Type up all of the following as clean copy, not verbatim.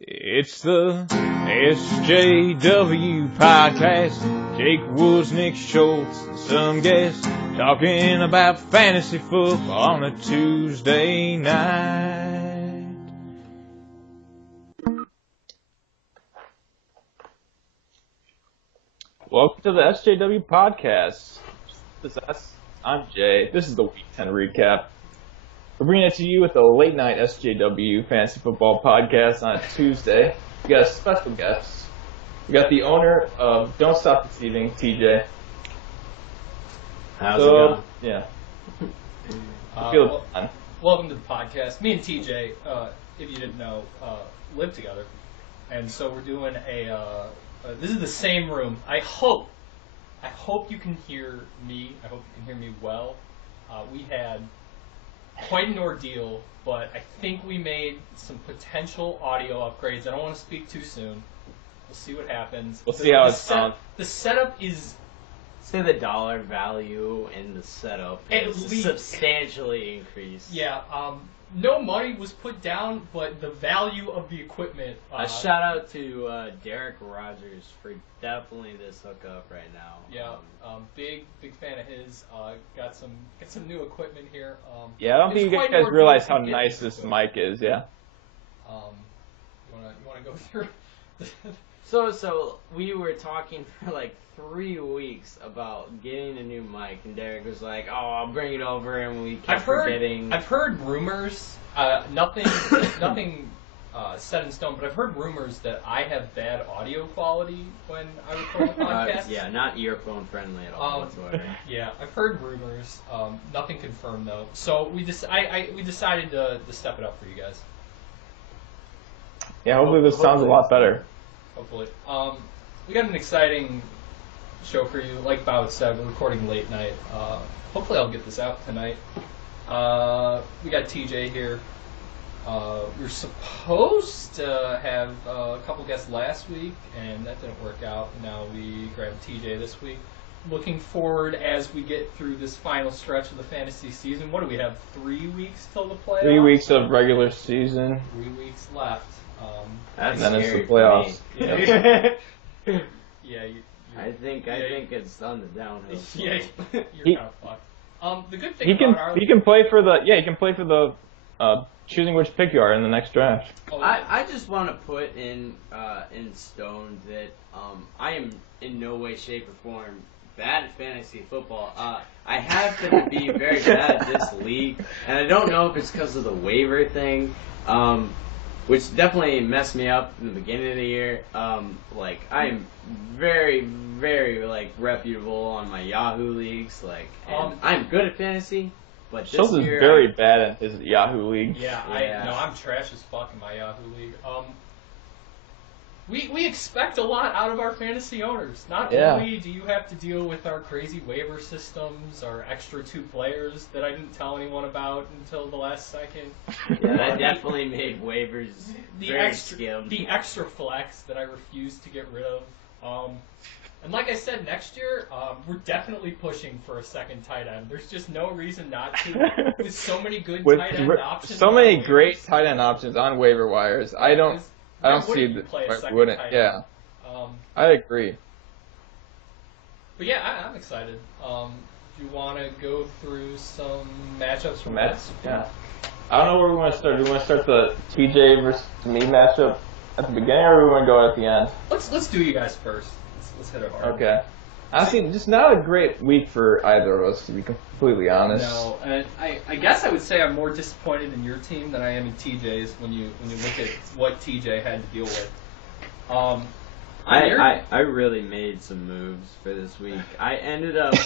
It's the SJW podcast. Jake Woods, Nick Schultz, and some guests talking about fantasy football on a Tuesday night. Welcome to the SJW podcast. This is us. I'm Jay. This is the Week 10 recap. We're bringing it to you with a late night SJW fantasy football podcast on a Tuesday. We got a special guest. We got the owner of Don't Stop Deceiving, TJ. How's it going? Yeah. Welcome to the podcast. Me and TJ, if you didn't know, live together, and so we're doing this is the same room. I hope you can hear me. I hope you can hear me well. We had quite an ordeal, but I think we made some potential audio upgrades. I don't want to speak too soon. We'll see what happens. We'll see how it sounds. The setup is... Say the dollar value in the setup is substantially increased. Yeah, no money was put down, but the value of the equipment... A shout out to Derek Rogers for definitely this hookup right now. Yeah, big fan of his. Got some new equipment here. Yeah, I don't think you guys realize how nice this mic is. Yeah. You wanna go through? So we were talking for like 3 weeks about getting a new mic, and Derek was like, "Oh, I'll bring it over," and we kept forgetting. I've heard rumors. Nothing set in stone, but I've heard rumors that I have bad audio quality when I record the podcast. Yeah, not earphone friendly at all whatsoever. Yeah, I've heard rumors. Nothing confirmed though. So we decided to step it up for you guys. Yeah, hopefully this sounds a lot better. Hopefully. We got an exciting show for you. Like Bow said, we're recording late night. Hopefully I'll get this out tonight. We got TJ here. We were supposed to have a couple guests last week, and that didn't work out. Now we grabbed TJ this week. Looking forward as we get through this final stretch of the fantasy season. What do we have, 3 weeks till the playoffs? 3 weeks of regular season. 3 weeks left. That's and then it's scary the playoffs. Yeah. Yeah, I think it's on the downhill. Yeah, you're kind of fucked. The good thing He can play for the choosing which pick you are in the next draft. Oh, I just want to put in stone that I am in no way, shape, or form bad at fantasy football. I happen to be very bad at this league, and I don't know if it's because of the waiver thing, which definitely messed me up in the beginning of the year. I am very, very reputable on my Yahoo leagues. I'm good at fantasy. But Schultz is very bad at his Yahoo league. Yeah, I'm trash as fuck in my Yahoo league. We expect a lot out of our fantasy owners. Not only do you have to deal with our crazy waiver systems, our extra 2 players that I didn't tell anyone about until the last second. Yeah, that definitely made waivers very skimmed. The extra flex that I refused to get rid of. And like I said, next year, we're definitely pushing for a second tight end. There's just no reason not to. With so many good tight end options. So many great tight end options on waiver wires. I don't see the wouldn't. Yeah. I agree. But yeah, I'm excited. Do you want to go through some matchups from Mets? Yeah. I don't know where we want to start. Do we want to start the TJ versus me matchup at the beginning, or do we want to go at the end? Let's do you guys first. Let's hit it hard. Okay. Honestly, just not a great week for either of us, to be completely honest. No, and I guess I would say I'm more disappointed in your team than I am in TJ's when you look at what TJ had to deal with. I really made some moves for this week. I ended up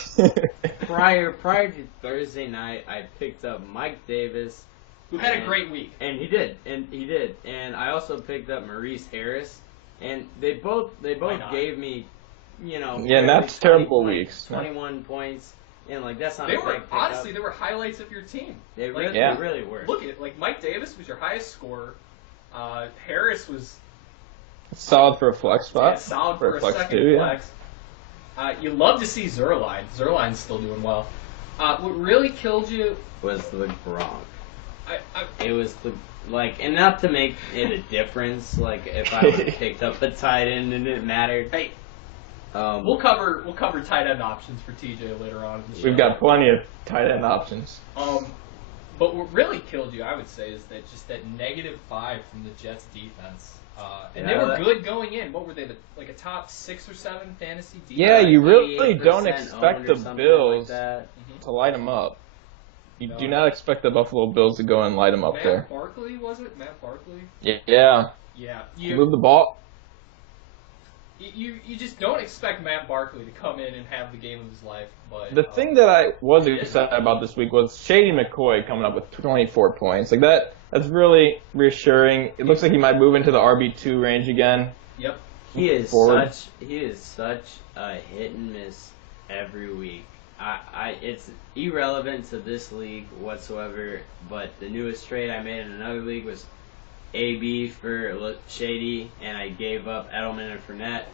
prior to Thursday night, I picked up Mike Davis, who had a great week, and he did, and I also picked up Maurice Harris, and they both gave me, not terrible weeks. 21 points, and that's not. They were highlights of your team. They really were. Look at it, Mike Davis was your highest scorer. Harris was solid for a flex spot. Yeah, solid for a second flex. You love to see Zerline. Zerline's still doing well. What really killed you was the Gronk. It was and not to make it a difference. Like if I would have picked up a tight end and it mattered. Hey, we'll cover tight end options for TJ later on in the show. We've got plenty of tight end options. But what really killed you, I would say, is that just that -5 from the Jets defense. And they were good going in. What were they, like a top 6 or 7 fantasy defense? Yeah, you really don't expect the Bills like to light them up. You do not expect the Buffalo Bills to go and light them up there. Matt Barkley, was it? Matt Barkley? Yeah. Yeah. Move the ball. You just don't expect Matt Barkley to come in and have the game of his life. But the thing that I was excited about this week was Shady McCoy coming up with 24 points. Like that's really reassuring. It looks like he might move into the RB2 range again. Yep. He is such a hit and miss every week. It's irrelevant to this league whatsoever, but the newest trade I made in another league was AB for Shady, and I gave up Edelman and Fournette.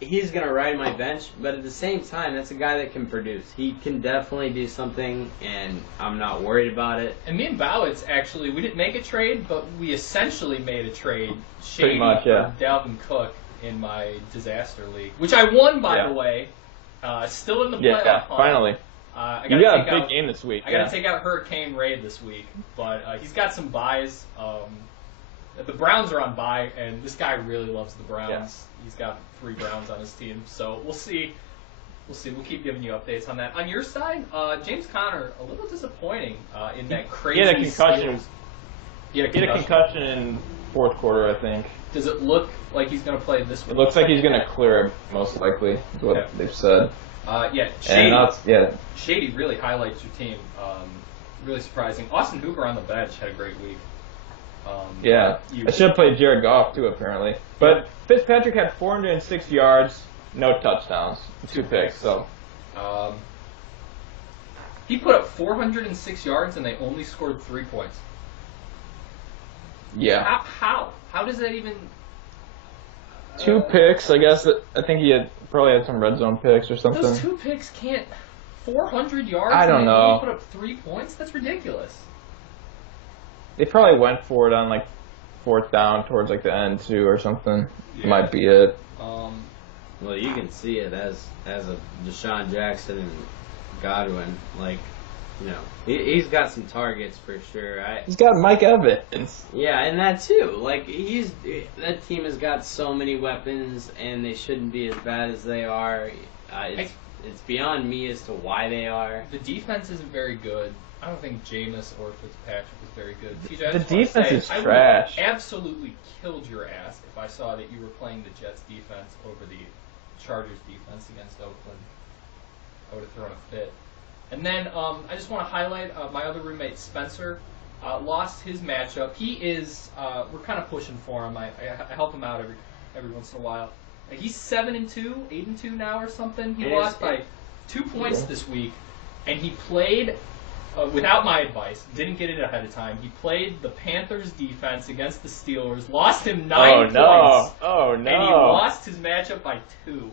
He's going to ride my bench, but at the same time, that's a guy that can produce. He can definitely do something, and I'm not worried about it. And me and Bowitz, actually, we didn't make a trade, but we essentially made a trade. Pretty much, yeah. For Dalvin Cook in my disaster league, which I won, by the way. Still in the playoff. Yeah, finally. You got a big game this week. I got to take out Hurricane Ray this week, but he's got some buys. The Browns are on bye, and this guy really loves the Browns. Yeah. He's got 3 Browns on his team, so we'll see. We'll keep giving you updates on that. On your side, James Conner, a little disappointing in that crazy. He had a concussion. He had a concussion in fourth quarter, I think. Does it look like he's going to play this week? It looks like he's going to clear it, most likely, is what they've said. Shady really highlights your team. Really surprising. Austin Hooper on the bench had a great week. I should have played Jared Goff, too, apparently. But Fitzpatrick had 406 yards, no touchdowns, 2 picks. So he put up 406 yards, and they only scored 3 points. Yeah. How does that even... 2 picks, I guess. I think he probably had some red zone picks or something. Those 2 picks can't... 400 yards I don't know. And put up 3 points? That's ridiculous. They probably went for it on, 4th down towards, the end, too, or something. Yeah. Might be it. Well, you can see it as a Deshaun Jackson and Godwin. He's got some targets for sure. He's got Mike Evans. Yeah, and that too. That team has got so many weapons, and they shouldn't be as bad as they are. It's beyond me as to why they are. The defense isn't very good. I don't think Jameis or Fitzpatrick is very good. TJ, the defense is trash. I would have absolutely killed your ass if I saw that you were playing the Jets defense over the Chargers defense against Oakland. I would have thrown a fit. And then I just want to highlight my other roommate, Spencer, lost his matchup. He is, we're kind of pushing for him. I help him out every once in a while. He's 7-2, 8-2 now or something. He lost by 2 points this week, and he played without my advice. Didn't get it ahead of time. He played the Panthers defense against the Steelers. Lost him 9 points. Oh no! And he lost his matchup by 2.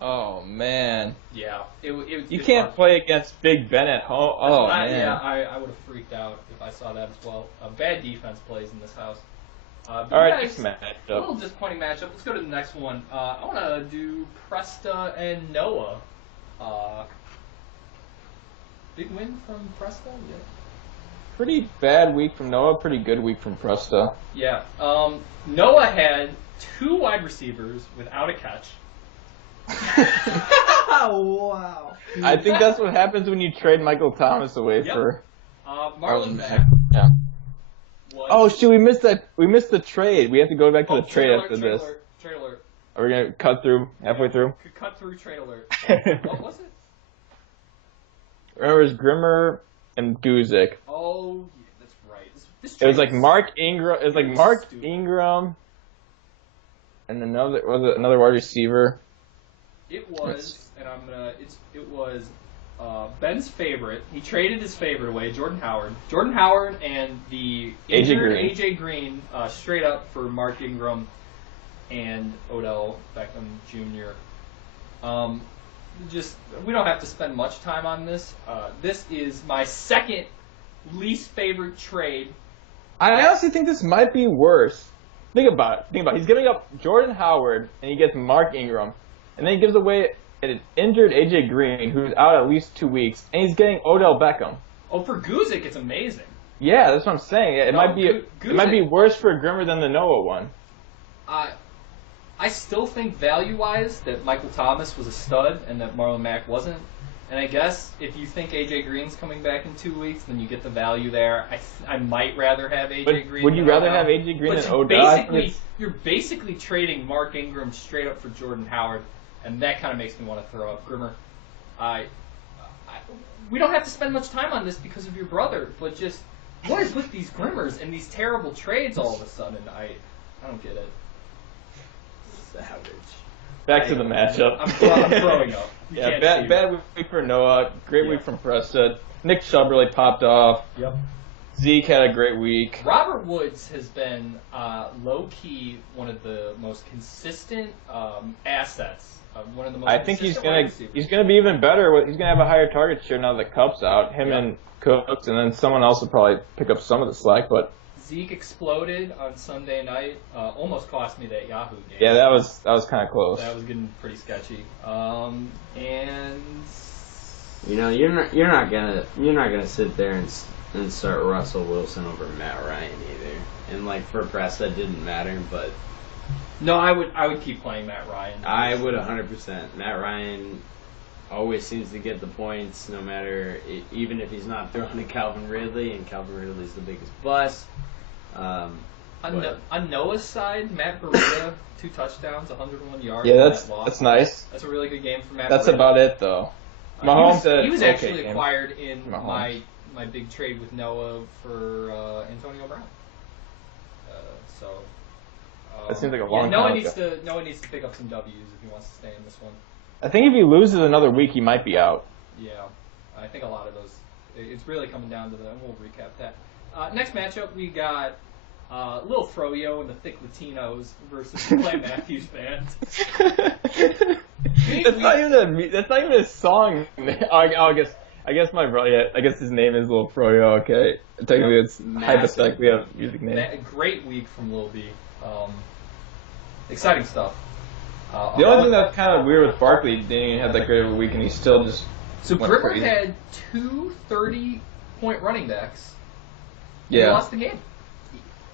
Oh man! Yeah, you can't play against Big Ben at home. Oh man! Yeah, I would have freaked out if I saw that as well. Bad defense plays in this house. All right, next A matchup. little disappointing matchup. Let's go to the next one. I want to do Presta and Noah. Big win from Presta. Yeah. Pretty bad week from Noah. Pretty good week from Presta. Yeah. Noah had 2 wide receivers without a catch. Wow. I think that's what happens when you trade Michael Thomas away for Marlon Mack. Yeah. Oh shoot, we missed that. We missed the trade. We have to go back to the trade after this. Trade alert. Are we gonna cut through halfway through? Cut through trade alert. What was it? Remember, it was Grimmer and Guzik. Oh, yeah, that's right. This it was like Mark Ingram. It was like Mark Ingram, and another wide receiver. It was, and it was Ben's favorite. He traded his favorite away, Jordan Howard. Jordan Howard and the injured AJ Green straight up for Mark Ingram and Odell Beckham Jr. we don't have to spend much time on this. This is my second least favorite trade. I honestly think this might be worse. Think about it. He's giving up Jordan Howard, and he gets Mark Ingram, and then he gives away an injured AJ Green, who's out at least 2 weeks, and he's getting Odell Beckham. Oh, for Guzik, it's amazing. Yeah, that's what I'm saying. It might be worse for Grimmer than the Noah one. I still think value-wise that Michael Thomas was a stud and that Marlon Mack wasn't. And I guess if you think AJ Green's coming back in 2 weeks, then you get the value there. I might rather have AJ Green. Would you rather have AJ Green than Odell? You're basically trading Mark Ingram straight up for Jordan Howard, and that kind of makes me want to throw up. Grimmer, we don't have to spend much time on this because of your brother, but just what is with these Grimmers and these terrible trades all of a sudden? I don't get it. Savage. Back to the matchup. I'm throwing up. Yeah, bad week for Noah. Great week from Preston. Nick Chubb really popped off. Yep. Zeke had a great week. Robert Woods has been low-key one of the most consistent assets. One of the most. I think he's gonna be even better. He's gonna have a higher target share now that Cup's out. Him and Cooks, and then someone else will probably pick up some of the slack. But Zeke exploded on Sunday night. Almost cost me that Yahoo game. Yeah, that was kind of close. That was getting pretty sketchy. And you're not gonna sit there and start Russell Wilson over Matt Ryan either. And like for press that didn't matter, but no, I would keep playing Matt Ryan. I would 100%. Matt Ryan always seems to get the points, no matter even if he's not throwing to Calvin Ridley, and Calvin Ridley's the biggest bust. On Noah's side, Matt Breida, 2 touchdowns, 101 yards. Yeah, that's nice. That's a really good game for Matt. That's Breida. About it though. He was actually acquired in my big trade with Noah for Antonio Brown. That seems like a long time Noah ago. Noah needs to pick up some W's if he wants to stay in this one. I think if he loses another week, he might be out. Yeah, I think a lot of those. It's really coming down to that. We'll recap that. Next matchup, we got Lil Froyo and the Thick Latinos versus the Clay Matthews Band. That's not even a song. I guess my brother. Yeah, I guess his name is Lil Froyo. Okay, technically it's hypothetically a music name. A great week from Lil B. Exciting stuff. The only thing that's kind of weird with Barkley, he didn't even have that great of a week, and he still just Grimmer had 2 30-point running backs. Yeah. He lost the game.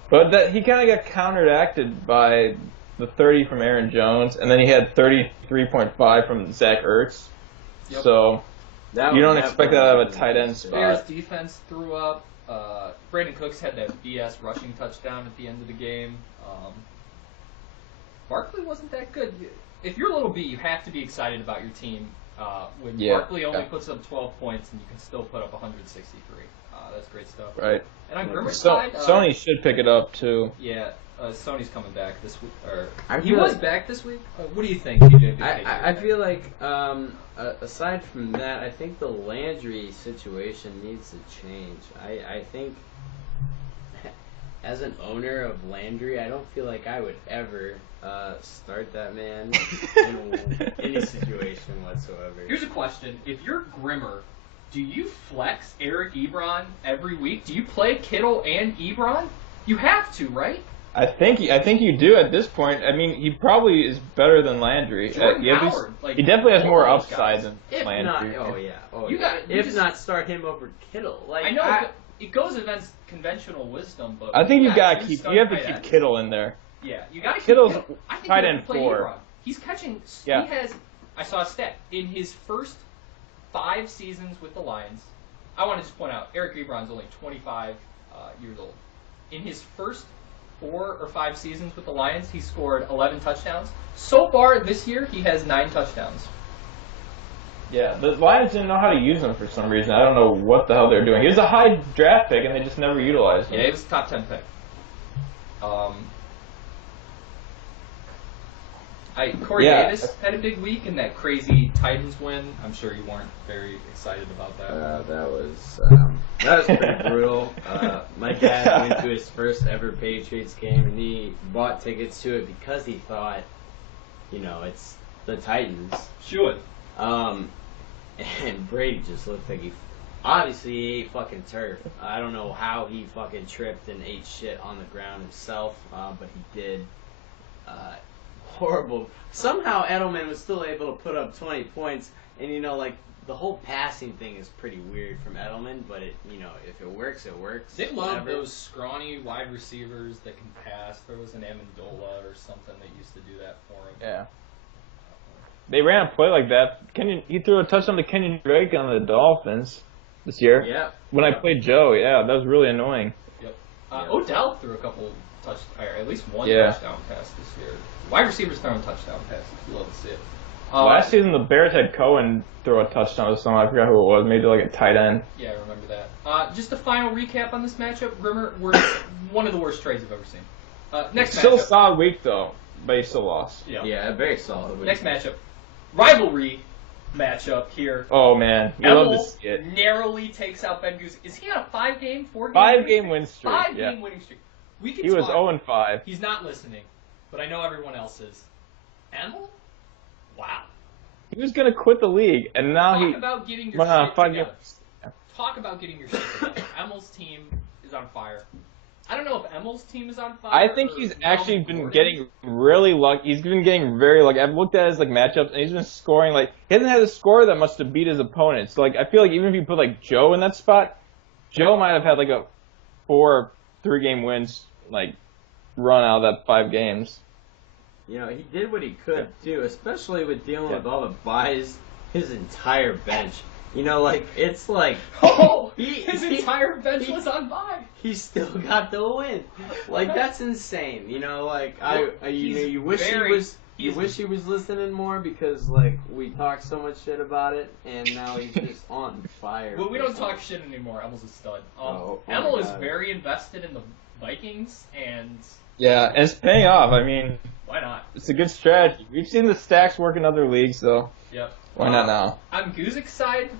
But he kind of got counteracted by the 30 from Aaron Jones, and then he had 33.5 from Zach Ertz. Yep. So you don't expect that out of a tight end spot. Bears defense threw up. Brandon Cooks had that BS rushing touchdown at the end of the game. Barkley wasn't that good. If you're a little B, you have to be excited about your team. When Barkley only puts up 12 points and you can still put up 163. That's great stuff. Right. And on Grimmer's side, Sony should pick it up too. Yeah, Sony's coming back this week. He was back this week. What do you think, TJ? I feel like aside from that, I think the Landry situation needs to change. I think as an owner of Landry, I don't feel like I would ever start that man in any situation whatsoever. Here's a question: if you're Grimmer, do you flex Eric Ebron every week? Do you play Kittle and Ebron? You have to, right? I think you do at this point. I mean, he probably is better than Landry. Howard, he definitely has more upside than Landry. If not, start him over Kittle. Like, I know it goes against conventional wisdom, but I think you have to keep Kittle in there. Yeah, you got to keep Kittle's Kittle. I think tight end 4. Ebron. He's catching. Yeah. He has. I saw a stat in his first 5 seasons with the Lions. I want to just point out Eric Ebron's only 25 years old. In his first 4 or 5 seasons with the Lions, he scored 11 touchdowns. So far this year, he has 9 touchdowns. Yeah, the Lions didn't know how to use him for some reason. I don't know what the hell they're doing. He was a high draft pick, and they just never utilized him. Yeah, he was a top 10 pick. Corey Davis had a big week in that crazy Titans win. I'm sure you weren't very excited about that. That was pretty brutal. My dad went to his first ever Patriots game, and he bought tickets to it because he thought, it's the Titans. Should. And Brady just looked like obviously he ate fucking turf. I don't know how he fucking tripped and ate shit on the ground himself, but he did. Horrible. Somehow Edelman was still able to put up 20 points, and the whole passing thing is pretty weird from Edelman, but if it works, it works. They love those scrawny wide receivers that can pass. There was an Amendola or something that used to do that for him. Yeah. They ran a play like that. He threw a touchdown to Kenyon Drake on the Dolphins this year. Yeah. When I played Joe, yeah, that was really annoying. Yep. Odell threw a couple or at least one touchdown pass this year. Wide receivers throwing touchdown passes. Love to see it. Last season, the Bears had Cohen throw a touchdown to someone. I forgot who it was. Maybe like a tight end. Yeah, I remember that. Just a final recap on this matchup. Grimmer, one of the worst trades I've ever seen. Next matchup. Still a solid week, though, but he still lost. Yeah, very solid week. Next matchup. Rivalry matchup here. Oh, man. You love to see it. Narrowly four-game Is he on a 5-game win streak? 5-game winning streak. He was 0-5. He's not listening, but I know everyone else is. Emil? Wow. He was going to quit the league, and now Talk about getting your shit together. Talk about getting your shit together. Emil's team is on fire. I don't know if Emil's team is on fire. I think he's actually been getting really lucky. He's been getting very lucky. I've looked at his matchups, and he's been scoring he hasn't had to score that much to beat his opponents. So I feel like even if you put Joe in that spot, Joe might have had a 4 or 3-game wins run out of that 5 games. He did what he could too, especially with dealing with all the buys. His entire bench. It's like his entire bench was on bye. He still got the win. That's insane. You wish he was listening more because we talked so much shit about it, and now he's just on fire. Well, we don't talk shit anymore. Emil's a stud. Emil is very invested in the Vikings, and yeah, and it's paying off. I mean, why not? It's a good strategy. We've seen the stacks work in other leagues, so yep. Why not now? On Guzik's side,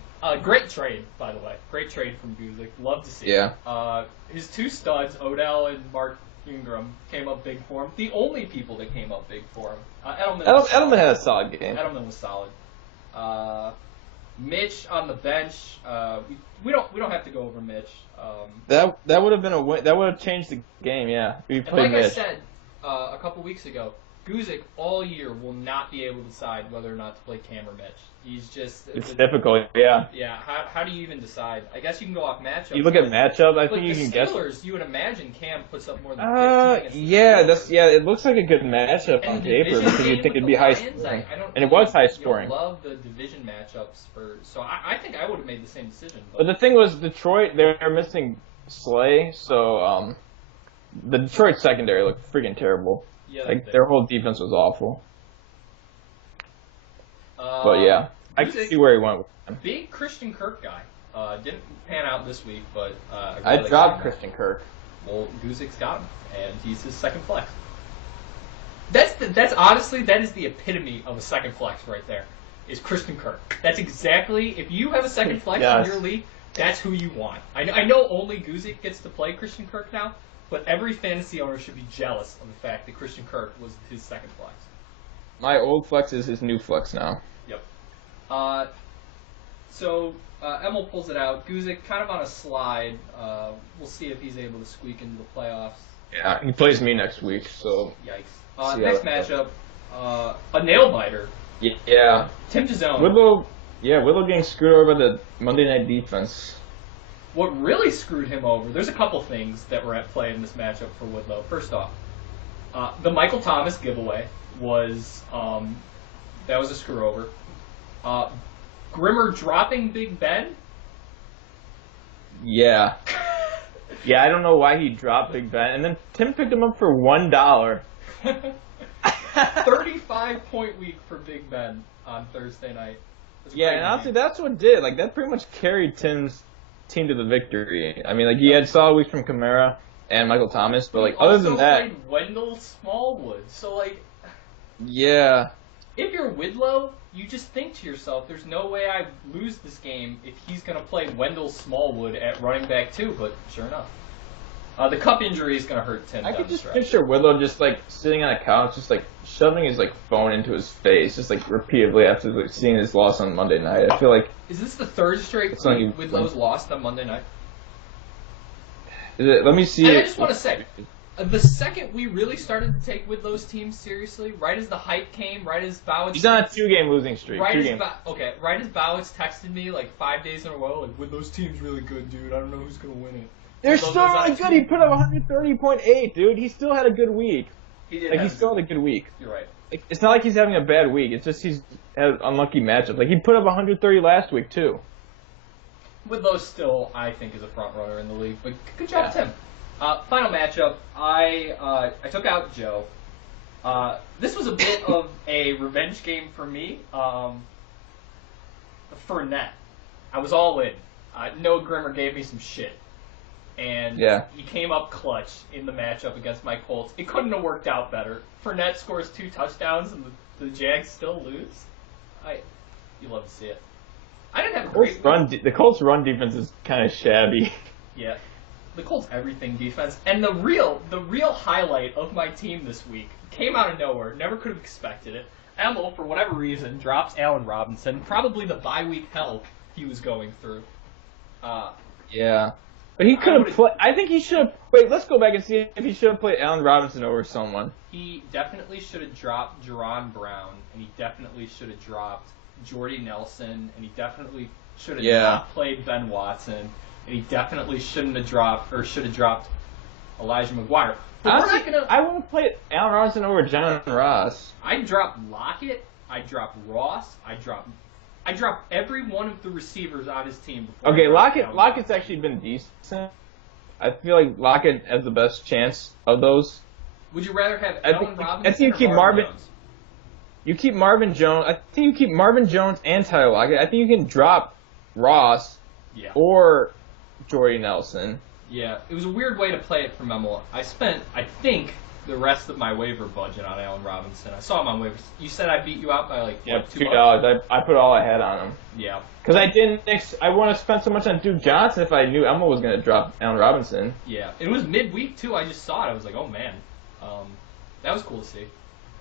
great trade, by the way. Great trade from Guzik. Love to see it. His 2 studs, Odell and Mark Ingram, came up big for him. The only people that came up big for him. Edelman had a solid game. Edelman was solid. Mitch on the bench. We don't have to go over Mitch. That would have been a win. That would have changed the game. Yeah, we played Mitch. I said a couple weeks ago, Guzik all year will not be able to decide whether or not to play Cam or Mitch. He's just... It's difficult, yeah. Yeah, how do you even decide? I guess you can go off matchups. You look at matchups, I think you can guess. The Steelers, you would imagine Cam puts up more than 15 it looks like a good matchup on paper because you'd think it'd be high scoring. And it was high scoring. I love the division matchups so I think I would have made the same decision. But the thing was, Detroit, they're missing Slay, so the Detroit secondary looked freaking terrible. Yeah, their whole defense was awful. But yeah, I can see where he went with him. Big Christian Kirk guy. Didn't pan out this week, but I dropped Christian Kirk. Well, Guzik's got him, and he's his second flex. That's honestly, that is the epitome of a second flex right there. Is Christian Kirk. That's exactly, if you have a second flex in your league, that's who you want. I know only Guzik gets to play Christian Kirk now, but every fantasy owner should be jealous of the fact that Christian Kirk was his second flex. My old flex is his new flex now. Yep. So Emil pulls it out. Guzik kind of on a slide. We'll see if he's able to squeak into the playoffs. Yeah, he plays me next week, so... Yikes. Next matchup, a nail-biter. Yeah. Tim DeZone. Whitlow getting screwed over by the Monday Night Defense. What really screwed him over, there's a couple things that were at play in this matchup for Whitlow. First off, the Michael Thomas giveaway was, that was a screw over. Grimmer dropping Big Ben? Yeah. Yeah, I don't know why he dropped Big Ben. And then Tim picked him up for $1. 35-point week for Big Ben on Thursday night. Yeah, and honestly, that's what did. That pretty much carried Tim's team to the victory. I mean, he had solid weeks from Kamara and Michael Thomas, but other than that, he played Wendell Smallwood. So yeah. If you're Whitlow, you just think to yourself, "There's no way I lose this game if he's going to play Wendell Smallwood at running back too." But sure enough. The cup injury is going to hurt Tim. I down could the just stretch. picture Willow just like sitting on a couch, just like shoving his like phone into his face, just like repeatedly after like, seeing his loss on Monday night. I feel like Is this the third straight It's not week even- Widlow's lost on Monday night? let me see. And I just want to say, the second we really started to take Widlow's team seriously, right as the hype came, right as Bowitz... He's on a 2-game losing streak. Right Two as game. right as Bowitz texted me like 5 days in a row, like, Widlow's team's really good, dude. I don't know who's going to win it. They're Widlow's still on really good. He put up 130.8, dude. He still had a good week. He did Like, he have- still had a good week. You're right. Like, it's not like he's having a bad week. It's just he's had an unlucky matchup. Like, he put up 130 last week, too. Widlow still, I think, is a front runner in the league, but good job, Yeah. Tim. Final matchup, I took out Joe. This was a bit of a revenge game for me. Fournette, I was all in. Noah Grimmer gave me some shit, and he came up clutch in the matchup against my Colts. It couldn't have worked out better. Fournette scores 2 touchdowns, and the Jags still lose. You love to see it. I didn't have a great week. The Colts' run defense is kind of shabby. Yeah, the Colts everything defense, and the real highlight of my team this week came out of nowhere. Never could have expected it. Emil, for whatever reason, drops Allen Robinson. Probably the bye week hell he was going through. Yeah, but he could have played. I think he should have. Wait, let's go back and see if he should have played Allen Robinson over someone. He definitely should have dropped Jerron Brown, and he definitely should have dropped Jordy Nelson, and he definitely should have not played Ben Watson. And he definitely shouldn't have dropped, or should have dropped Elijah McGuire. But Honestly, I wouldn't have played Allen Robinson over John Ross. I dropped Lockett. I dropped Ross. I dropped every one of the receivers on his team. Okay, Lockett's actually been decent. I feel like Lockett has the best chance of those. Would you rather have Allen Robinson I think you keep or Marvin Jones? You keep Marvin Jones. I think you keep Marvin Jones and Tyler Lockett. I think you can drop Ross or Jordy Nelson. Yeah, it was a weird way to play it from Emil. I spent, I think, the rest of my waiver budget on Allen Robinson. I saw him on waivers. You said I beat you out by like what, $2. I put all I had on him. Yeah. Because I want to spend so much on Duke Johnson if I knew Emil was going to drop Allen Robinson. Yeah, it was midweek too. I just saw it. I was like, oh man, that was cool to see,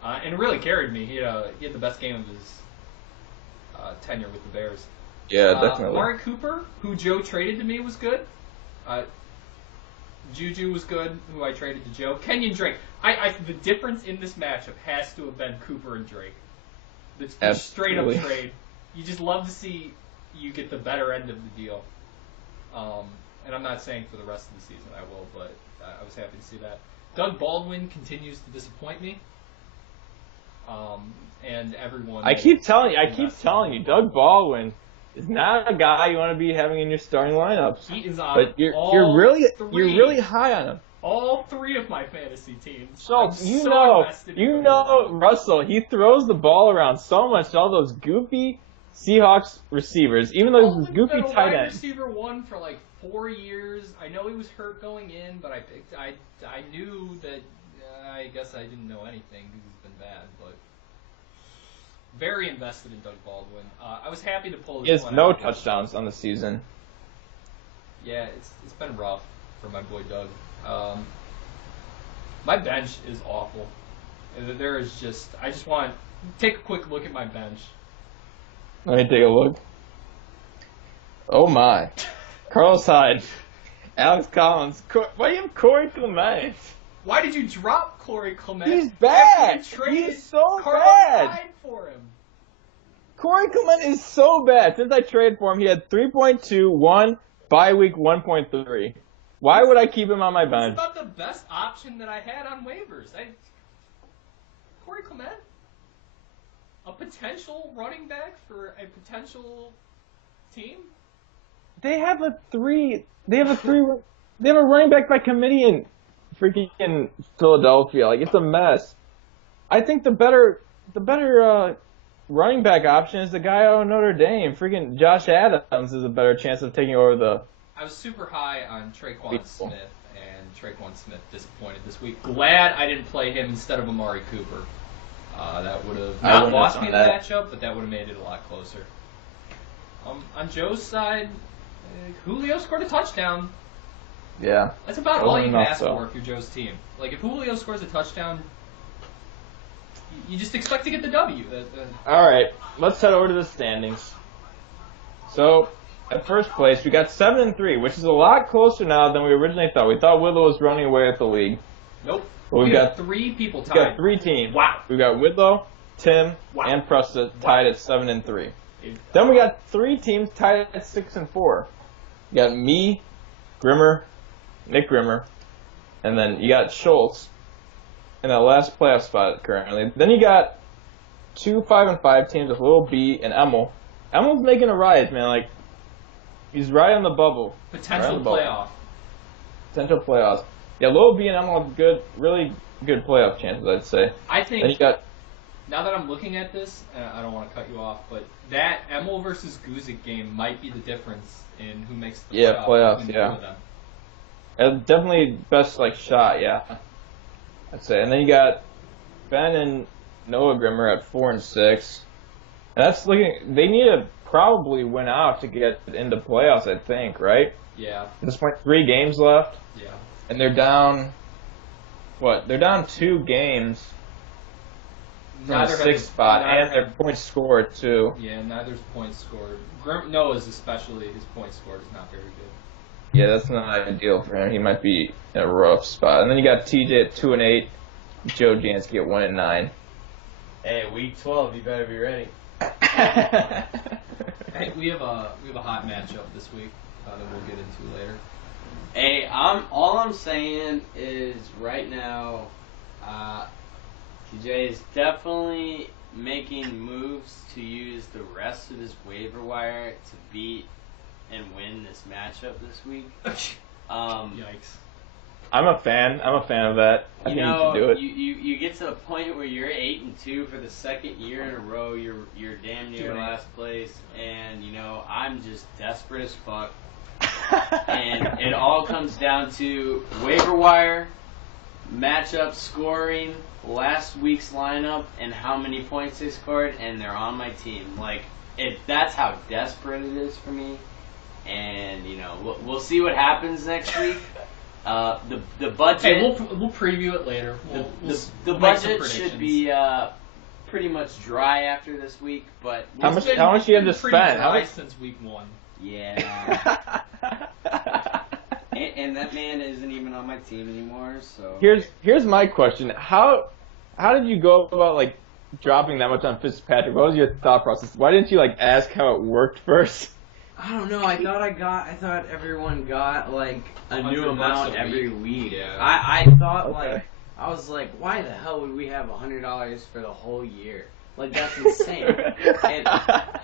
and it really carried me. He had the best game of his tenure with the Bears. Yeah, definitely. Amari Cooper, who Joe traded to me, was good. Juju was good, who I traded to Joe. Kenyon Drake. The difference in this matchup has to have been Cooper and Drake. It's a straight up trade. You just love to see you get the better end of the deal. And I'm not saying for the rest of the season I will, but I was happy to see that. Doug Baldwin continues to disappoint me. And everyone. I keep telling you, Doug Baldwin is not a guy you want to be having in your starting lineups. He is on but you're really high on him. All 3 of my fantasy teams. So you know Russell. He throws the ball around so much to all those goofy Seahawks receivers, even though he's goofy tight end. Receiver 1 for like 4 years. I know he was hurt going in, but I knew that. I guess I didn't know anything because he's been bad, but. Very invested in Doug Baldwin. I was happy to pull this one out. He has no touchdowns on the season. Yeah, it's been rough for my boy Doug. My bench is awful. There is just... I just want to take a quick look at my bench. Let me take a look. Oh my. Carlos Hyde. Alex Collins. Why do you have Corey Clement? Why did you drop Corey Clement? He's bad. He's so bad. Hyde for him. Corey Clement is so bad. Since I traded for him, he had 3.2, 1, bye week 1.3. Why would I keep him on my bench? It's about the best option that I had on waivers. Corey Clement? A potential running back for a potential team? They have a running back by committee in freaking Philadelphia. Like, it's a mess. I think the better running back option is the guy out of Notre Dame. Freaking Josh Adams is a better chance of taking over the... I was super high on Traquan Smith, and Traquan Smith disappointed this week. Glad I didn't play him instead of Amari Cooper. That would have not lost me the matchup, but that would have made it a lot closer. On Joe's side, Julio scored a touchdown. Yeah. That's about all you can enough, ask though. for if you're Joe's team. Like, if Julio scores a touchdown, you just expect to get the W. All right, let's head over to the standings. So, at first place, we got 7-3, which is a lot closer now than we originally thought. We thought Whitlow was running away with the league. Nope. But we got 3 people tied. We got 3 teams. Wow. We got Whitlow, Tim, and Presta tied at 7-3. Then we got 3 teams tied at 6-4. You got me, Grimmer, Nick Grimmer, and then you got Schultz in that last playoff spot currently. Then you got 2 5-5 teams with Lil B and Emil. Emil's making a rise, man. Like, he's right on the bubble. Potential playoff. Potential playoffs. Yeah, Lil B and Emil have good, really good playoff chances, I'd say. I think. Then you got. Now that I'm looking at this, I don't want to cut you off, but that Emil versus Guzik game might be the difference in who makes the playoffs. between the Yeah. two of them. Definitely best shot, yeah. I'd say. And then you got Ben and Noah Grimmer at 4-6. And that's looking. They need to probably win out to get into playoffs, I think, right? Yeah. At this point, 3 games left. Yeah. And they're down. What? They're down 2 games from the 6th spot, and their points scored too. Yeah, neither's points scored. Noah's especially, his points scored is not very good. Yeah, that's not ideal for him. He might be in a rough spot. And then you got TJ at 2-8, Joe Jansky at 1-9. Hey, week 12, you better be ready. Hey, we have a hot matchup this week that we'll get into later. Hey, all I'm saying is right now, TJ is definitely making moves to use the rest of his waiver wire to beat and win this matchup this week. Yikes. I'm a fan of that. I think you should do it. You get to the point where you're 8-2 for the second year in a row. You're damn near last place, and I'm just desperate as fuck. And it all comes down to waiver wire, matchup scoring, last week's lineup, and how many points they scored, and they're on my team. That's how desperate it is for me. And we'll see what happens next week. The budget. Hey, we'll preview it later. The budget should be pretty much dry after this week, but how much do you have to spend? How much since week 1? Yeah. and that man isn't even on my team anymore. So here's my question: How did you go about dropping that much on Fitzpatrick? What was your thought process? Why didn't you ask how it worked first? I don't know. I thought everyone got a new amount every week. Yeah. I thought Okay. I was like, why the hell would we have $100 for the whole year? That's insane. and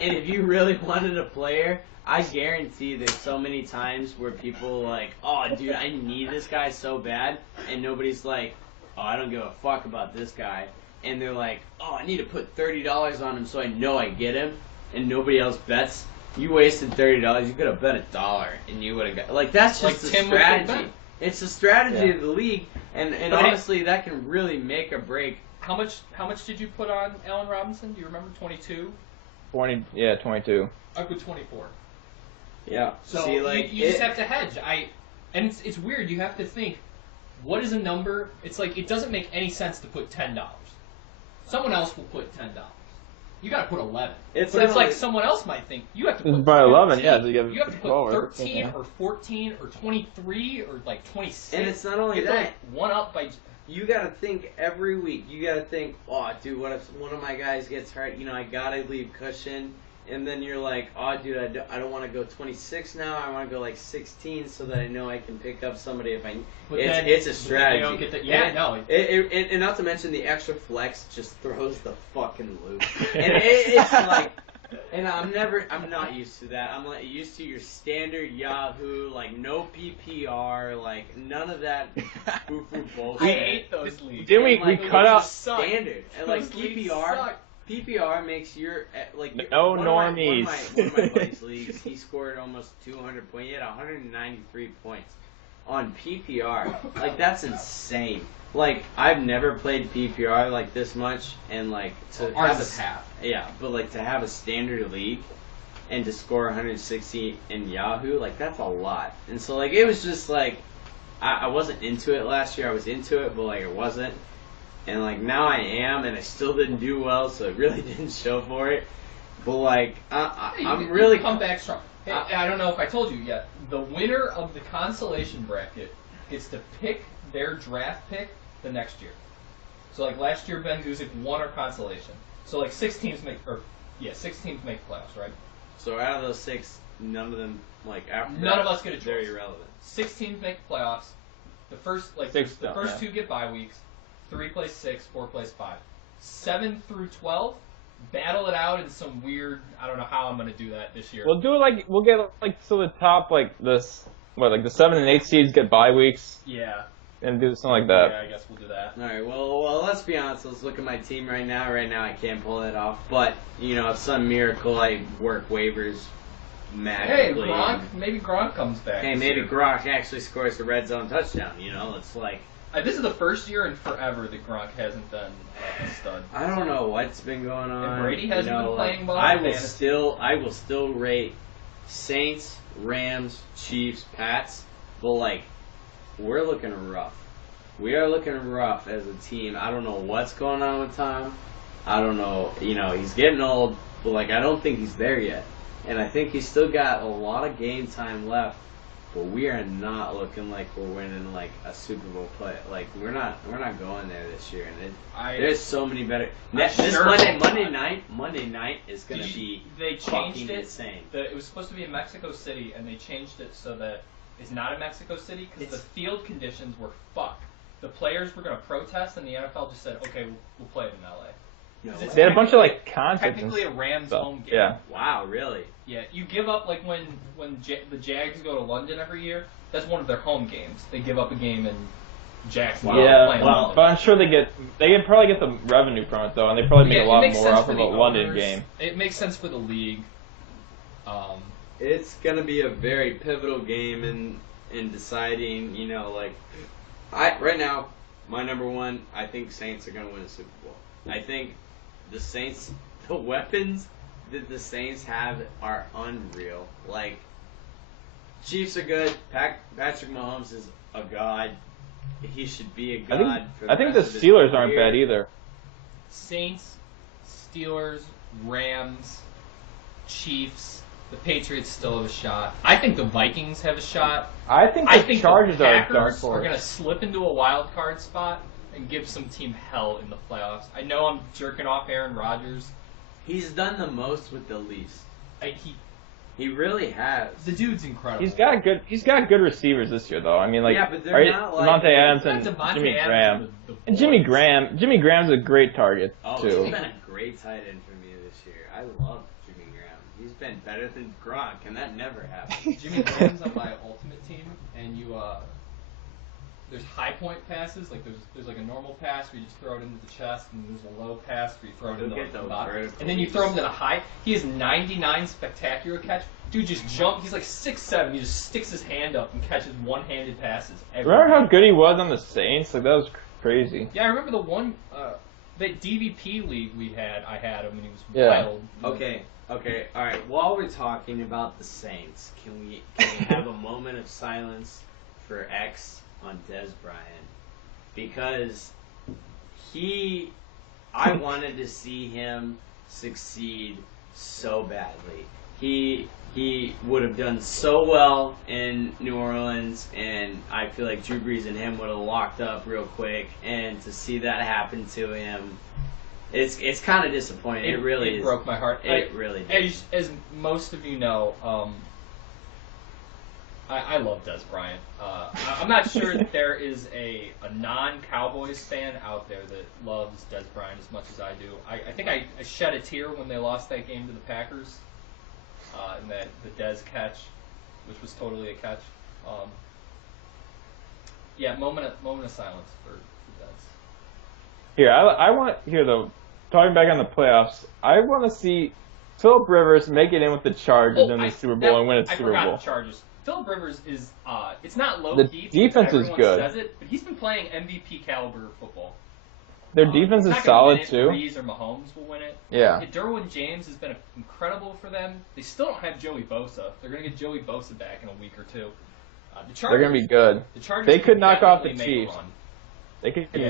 if you really wanted a player, I guarantee there's so many times where people oh dude, I need this guy so bad, and nobody's like, oh, I don't give a fuck about this guy, and they're like, oh, I need to put $30 on him so I know I get him, and nobody else bets. You wasted $30. You could have bet $1, and you would have got that's just the strategy. It's the strategy of the league, and honestly, that can really make or break. How much did you put on Allen Robinson? Do you remember 22? 20. Yeah, 22. I put 24. Yeah. So you just have to hedge. And it's weird. You have to think, what is a number? It's it doesn't make any sense to put $10. Someone else will put $10. You got to put 11. It's someone else might think you have to put by 11. 13. Yeah, so you have to put 12 13 or 14 or 23 or 26. And it's not only that. One up by. You gotta think every week. You gotta think, oh, dude, what if one of my guys gets hurt? I gotta leave cushion. And then you're like, oh, dude, I don't want to go 26 now. I want to go 16 so that I know I can pick up somebody if I. It's a strategy. Don't get no. And not to mention the extra flex just throws the fucking loop. And it's and I'm not used to that. I'm used to your standard Yahoo, no PPR, none of that foo-foo bullshit. I hate those leagues. Didn't we cut out standard? And PPR makes your no normies. One of my buddies' leagues, he scored almost 200 points. He had 193 points on PPR. That's insane. I've never played PPR this much, and to ours have is half. Yeah, but to have a standard league and to score 160 in Yahoo, that's a lot. And so it was just I wasn't into it last year. I was into it, but like I wasn't. And like now I am, and I still didn't do well, so it really didn't show for it. But like I'm really come back strong. Hey, I don't know if I told you yet. The winner of the consolation bracket gets to pick their draft pick the next year. So like last year, Ben Guzik won our consolation. So like 6 teams make playoffs, right? So out of those 6, none of them like after none of us get a choice. Very irrelevant. 6 teams make the playoffs. The first two get bye weeks. 3 plays 6, 4 plays 5. 7 through 12, battle it out in some weird. I don't know how I'm gonna do that this year. We'll do it like we'll get like so the top like this like the 7 and 8 seeds get bye weeks. Yeah. And do something like that. Yeah, I guess we'll do that. All right. Well, let's be honest. Let's look at my team right now. Right now, I can't pull it off. But if some miracle I work waivers magically. Hey, Gronk. Maybe Gronk comes back. Hey, maybe Gronk actually scores a red zone touchdown. It's like. This is the first year in forever that Gronk hasn't been a stud. I don't know what's been going on. And Brady hasn't been playing well. I will still rate Saints, Rams, Chiefs, Pats, but like we're looking rough. We are looking rough as a team. I don't know what's going on with Tom. I don't know. He's getting old, but like I don't think he's there yet. And I think he's still got a lot of game time left. But we are not looking like we're winning like a Super Bowl play. Like we're not going there this year. And there's so many better. Monday night is gonna be. They changed it. Insane. It was supposed to be in Mexico City, and they changed it so that it's not in Mexico City because the field conditions were fucked. The players were gonna protest, and the NFL just said, "Okay, we'll play it in LA." They had a bunch of like concerts. Technically a Rams home game. Yeah. Wow, really? Yeah, you give up like when the Jags go to London every year. That's one of their home games. They give up a game in Jacksonville. Yeah, but I'm sure they can probably get the revenue from it though, and they probably make a lot more off of a London game. It makes sense for the league. It's gonna be a very pivotal game in deciding. Right now, my number one. I think Saints are gonna win the Super Bowl. I think the Saints, the weapons that the Saints have are unreal. Like, Chiefs are good. Patrick Mahomes is a god. He should be a god. I think the Steelers aren't bad either. Saints, Steelers, Rams, Chiefs. The Patriots still have a shot. I think the Vikings have a shot. I think the Chargers the Packers are a dark horse. Are going to slip into a wild card spot and give some team hell in the playoffs. I know I'm jerking off Aaron Rodgers. He's done the most with the least. He really has. The dude's incredible. He's got good receivers this year though. I mean, like, yeah, but they're not like Devontae Adams and Jimmy Graham. And Jimmy Graham's a great target too. He's been a great tight end for me this year. I love Jimmy Graham. He's been better than Gronk, and that never happened. Jimmy Graham's on my ultimate team, and there's high point passes, like there's like a normal pass where you just throw it into the chest, and there's a low pass where you throw it into the bottom, and then you throw him to the high. He has 99 spectacular catch. Dude just jump. He's like 6'7". He just sticks his hand up and catches one-handed passes. Remember how good he was on the Saints? Like that was crazy. Yeah, I remember the one that DVP league I had him, and he was wild. Okay, all right. While we're talking about the Saints, can we have a moment of silence for X on Des Bryant, because I wanted to see him succeed so badly. He would have done so well in New Orleans, and I feel like Drew Brees and him would have locked up real quick, and to see that happen to him, it's kind of disappointing. It really broke my heart. It really did. As most of you know, I love Des Bryant. I'm not sure that there is a non-Cowboys fan out there that loves Des Bryant as much as I do. I think I shed a tear when they lost that game to the Packers, and the Des catch, which was totally a catch. Moment of silence for Des. Here, I want though. Talking back on the playoffs, I want to see Philip Rivers make it in with the Chargers in the Super Bowl and win a Super Bowl. The Chargers. Philip Rivers is, it's not low key. The defense is good. Says it, but he's been playing MVP caliber football. Their defense is solid too. Breeze or Mahomes will win it. Yeah. Derwin James has been incredible for them. They still don't have Joey Bosa. They're going to get Joey Bosa back in a week or two. The They're going to be good. The Chargers they could knock off the definitely make a Chiefs. run. They could could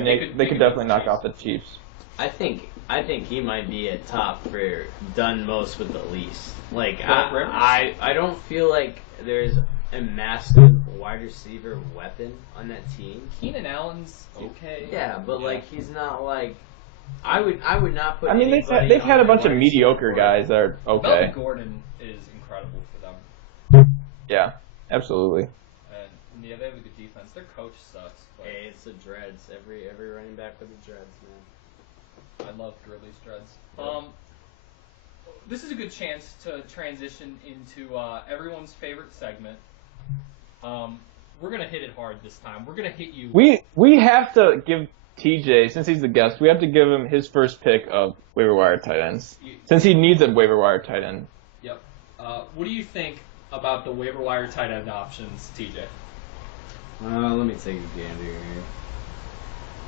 definitely beat knock the off the Chiefs. I think he might be at top for done most with the least. Like Rivers? I don't feel like there's a massive wide receiver weapon on that team. Keenan Allen's okay. Yeah, but like he's not like I would not put. I mean, they've had a bunch of mediocre guys that are okay. Melvin Gordon is incredible for them. Yeah, absolutely. And yeah, they have a good defense. Their coach sucks. But Hey, it's the dreads. Every running back with the dreads, man. I love Gurley's dreads. This is a good chance to transition into everyone's favorite segment. We're gonna hit it hard this time. We're gonna hit you. We have to give TJ, since he's the guest, we have to give him his first pick of waiver wire tight ends, since he needs a waiver wire tight end. Yep. What do you think about the waiver wire tight end options, TJ? Let me take a gander here.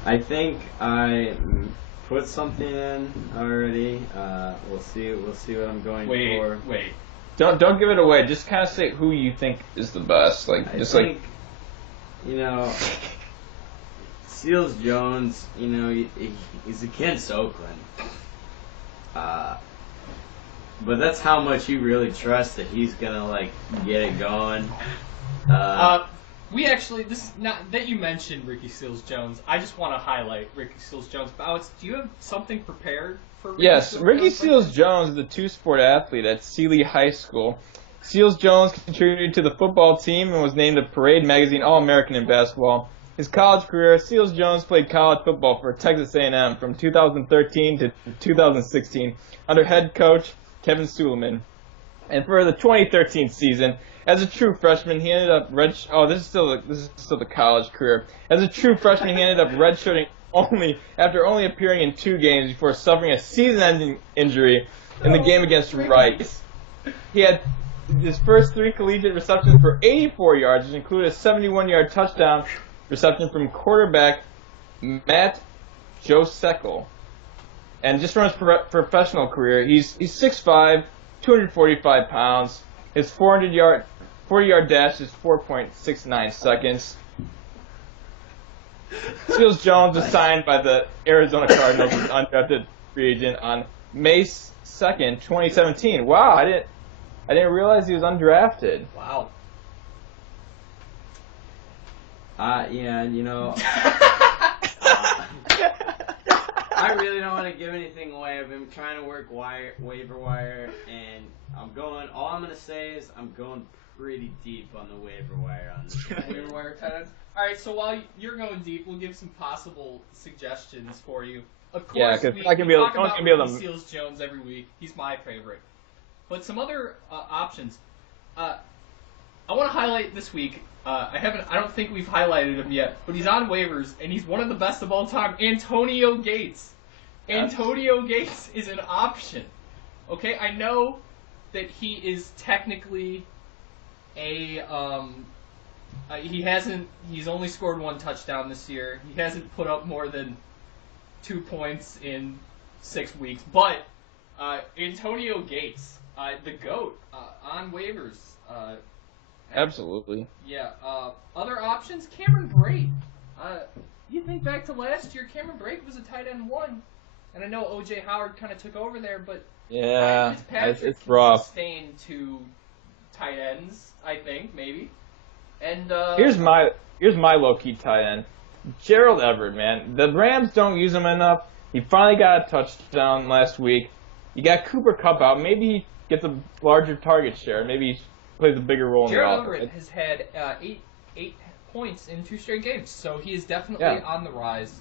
I think I put something in already. We'll see what I'm going for. Wait. Don't give it away. Just kind of say who you think is the best. I think, Seals Jones. He's against Oakland. But that's how much you really trust that he's gonna get it going. We actually, this is not that you mentioned Ricky Seals-Jones. I just want to highlight Ricky Seals-Jones. Bowers, do you have something prepared for Ricky Yes, Ricky Seals-Jones? Seals-Jones is the two-sport athlete at Sealy High School. Seals-Jones contributed to the football team and was named a Parade Magazine All-American in basketball. His college career, Seals-Jones played college football for Texas A&M from 2013 to 2016 under head coach Kevin Suleman. And for the 2013 season, as a true freshman, he ended up this is still the college career. As a true freshman, he ended up redshirting after only appearing in 2 games before suffering a season-ending injury in the game against Rice. He had his first 3 collegiate receptions for 84 yards, which included a 71-yard touchdown reception from quarterback Matt Josekel. And just from his professional career, he's 6'5", 245 pounds. His 40-yard dash is 4.69 seconds. Seals-Jones was signed by the Arizona Cardinals as an undrafted free agent on May 2nd, 2017. Wow, I didn't realize he was undrafted. Wow. I really don't want to give anything away. I've been trying to work waiver wire, and all I'm going to say is I'm going pretty deep on the waiver wire on this. Waiver wire tight ends. All right, so while you're going deep, we'll give some possible suggestions for you. Of course, we talk about Ricky Seals-Jones every week. He's my favorite. But some other options. I want to highlight this week. I don't think we've highlighted him yet, but he's on waivers, and he's one of the best of all time. Antonio Gates. Antonio Gates is an option. Okay, I know that he is technically he's only scored 1 touchdown this year. He hasn't put up more than 2 points in 6 weeks. But Antonio Gates, the GOAT, on waivers. Absolutely. Yeah. Other options, Cameron Brate. You think back to last year, Cameron Brate was a tight end 1. And I know O.J. Howard kind of took over there, but yeah, Fitzpatrick it's rough. Sustain 2 tight ends, I think, maybe. And here's my low-key tight end, Gerald Everett. Man, the Rams don't use him enough. He finally got a touchdown last week. You got Cooper Kupp out. Maybe he gets a larger target share. Maybe he plays a bigger role in the offense. Gerald Everett has had 8 points in 2 straight games, so he is definitely on the rise.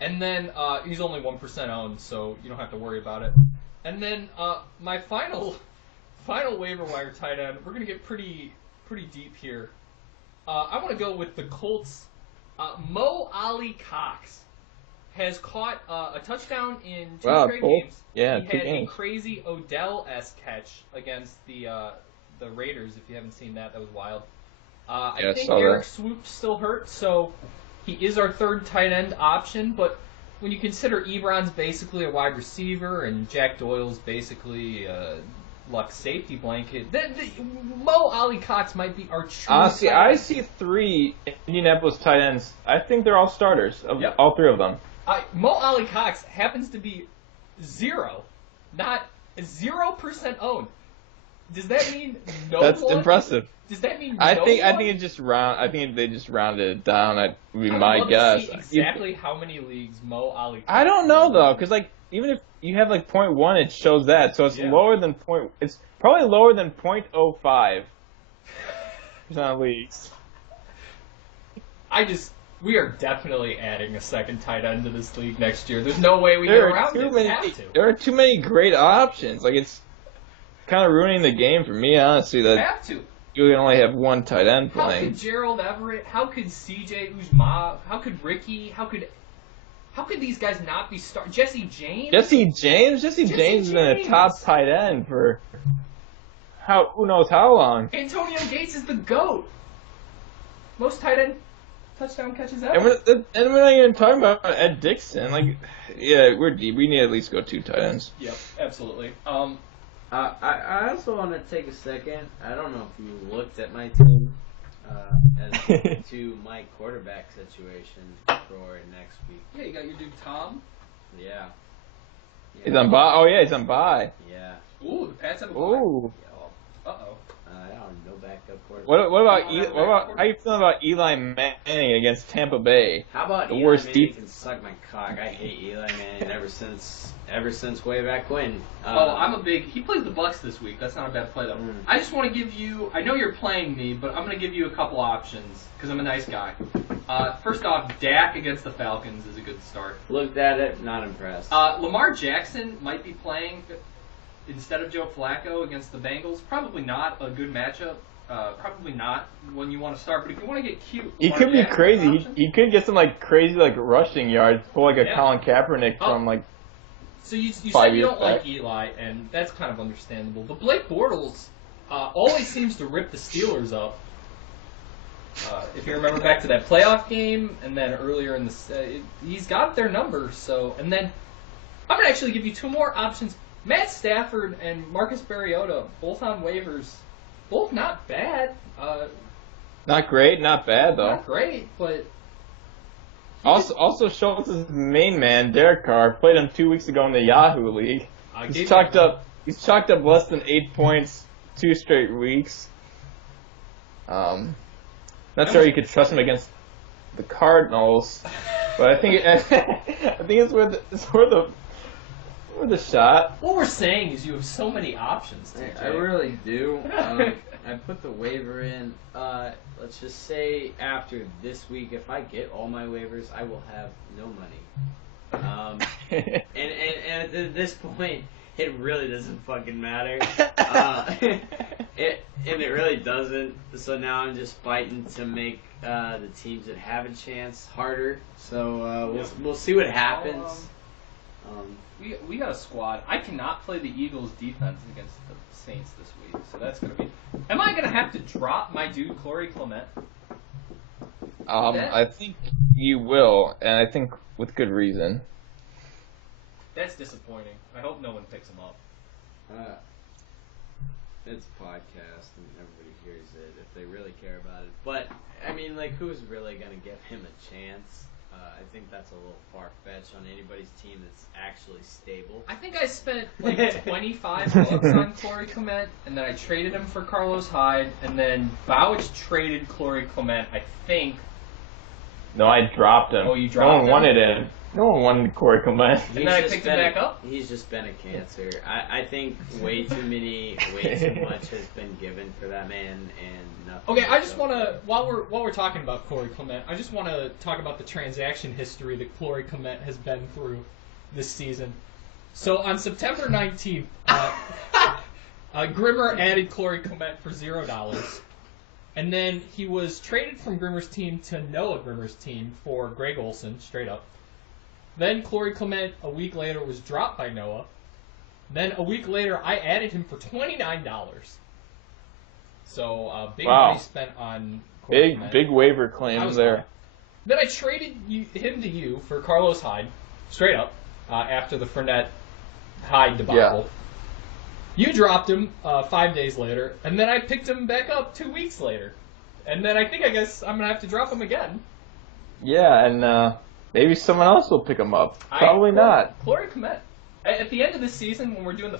And then he's only 1% owned, so you don't have to worry about it. And then my final waiver wire tight end. We're gonna get pretty deep here. I want to go with the Colts. Mo Ali Cox has caught a touchdown in 2 straight games. Yeah, he 2 had games. a crazy Odell-esque catch against the Raiders. If you haven't seen that, that was wild. I think Eric Swoop's still hurt, so he is our 3rd tight end option. But when you consider Ebron's basically a wide receiver and Jack Doyle's basically Luck safety blanket. Mo Ali Cox might be our true. Honestly, I see 3 Indianapolis tight ends. I think they're all starters. Yep. All 3 of them. Mo Ali Cox happens to be 0, not 0% owned. Does that mean no That's one? impressive. Does that mean I no think one? it just I think they just rounded it down. That'd be I would my love guess. To see exactly how many leagues Mo Ali Cox I don't know though, because like even if you have like 0.1, it shows that, so it's lower than It's probably lower than 0.05% of leagues. We are definitely adding a second tight end to this league next year. There's no way we get around it. We have to. There are too many great options. Like it's kind of ruining the game for me, honestly. That We have to. you can only have one tight end How playing. could Gerald Everett? How could CJ Uzma? How could Ricky? How could these guys not be Jesse James? Jesse James has been a top tight end for who knows how long. Antonio Gates is the GOAT. Most tight end touchdown catches ever. And we're not even talking about Ed Dixon. Like, yeah, we're deep. We need to at least go 2 tight ends. Yep, absolutely. I also want to take a second. I don't know if you looked at my team as to my quarterback situation for next week. Yeah, you got your dude Tom. Yeah. He's on bye. Oh yeah, he's on bye. Yeah. Ooh, the Pats have a bye. Ooh. Uh-oh. I don't know, no backup quarterback. What about how you feeling about Eli Manning against Tampa Bay? How about the Eli worst Manning can suck my cock? I hate Eli Manning ever since way back when. He plays the Bucks this week. That's not a bad play though. I just want to give you. I know you're playing me, but I'm going to give you a couple options because I'm a nice guy. First off, Dak against the Falcons is a good start. Looked at it, not impressed. Lamar Jackson might be playing instead of Joe Flacco against the Bengals. Probably not a good matchup. Probably not when you want to start. But if you want to get cute, He could be crazy. He could get some like crazy like rushing yards, pull like a Colin Kaepernick from like. So you said you don't like Eli, and that's kind of understandable. But Blake Bortles always seems to rip the Steelers up. If you remember back to that playoff game, and then earlier in the he's got their numbers. So, and then I'm gonna actually give you 2 more options: Matt Stafford and Marcus Mariota, both on waivers, both not bad. Not great, not bad though. Not great, but. Also, Schultz's main man, Derek Carr, played him 2 weeks ago in the Yahoo League. He's chalked up less than 8 points 2 straight weeks. Not sure you could trust him against the Cardinals, but I think it's worth a shot. What we're saying is you have so many options. TJ. I really do. I put the waiver in. Let's just say after this week, if I get all my waivers, I will have no money. And at this point, it really doesn't fucking matter. It really doesn't. So now I'm just fighting to make the teams that have a chance harder. So we'll see what happens. We got a squad. I cannot play the Eagles' defense against the Saints this week, so that's gonna be. Am I gonna have to drop my dude Corey Clement? I think you will, and I think with good reason. That's disappointing. I hope no one picks him up. It's a podcast, and everybody hears it if they really care about it. But I mean, like, who's really gonna give him a chance? I think that's a little far-fetched on anybody's team that's actually stable. I think I spent like $25 on Corey Clement, and then I traded him for Carlos Hyde, and then Bowich traded Corey Clement, I think. No, I dropped him. Oh, you dropped him? No one wanted him. No one wanted Corey Clement. And then I picked him back up? He's just been a cancer. I think way too much has been given for that man, and nothing. Okay, I just want to, while we're talking about Corey Clement, I just want to talk about the transaction history that Corey Clement has been through this season. So on September 19th, Grimmer added Corey Clement for $0. And then he was traded from Grimmer's team to Noah Grimmer's team for Greg Olson, straight up. Then Corey Clement, a week later, was dropped by Noah. Then a week later, I added him for $29. So big money spent on Corey Clement. Big waiver claims there. Then I traded him to you for Carlos Hyde, straight up, after the Fournette Hyde debacle. You dropped him 5 days later, and then I picked him back up 2 weeks later. And then I guess I'm going to have to drop him again. Yeah, and maybe someone else will pick him up. Probably not. Corey Komet. At the end of the season, when we're doing the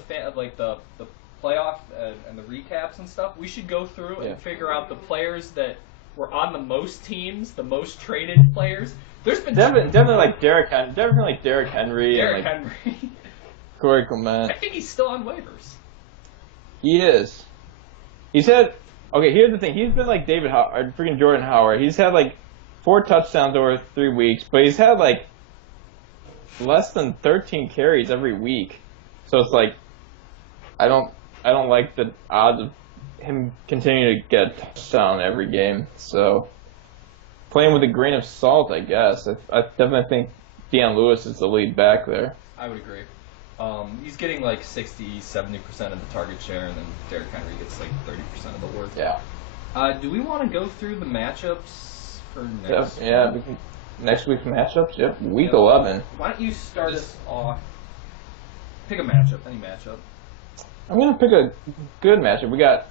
playoff and the recaps and stuff, we should go through and figure out the players that were on the most teams, the most traded players. There's been definitely like Derrick Henry. Derrick Henry. Corey Clement. I think he's still on waivers. He is. He's had. Okay, here's the thing. He's been like freaking Jordan Howard. He's had like 4 touchdowns over 3 weeks, but he's had like less than 13 carries every week. So it's like, I don't like the odds of him continuing to get a touchdown every game. So playing with a grain of salt, I guess. I definitely think Deion Lewis is the lead back there. I would agree. He's getting like 60-70% of the target share, and then Derrick Henry gets like 30% of the work. Yeah. Do we want to go through the matchups for next week? Yeah, next week's matchups? Yep, week 11. Why don't you start us off? Pick a matchup, any matchup. I'm going to pick a good matchup. We got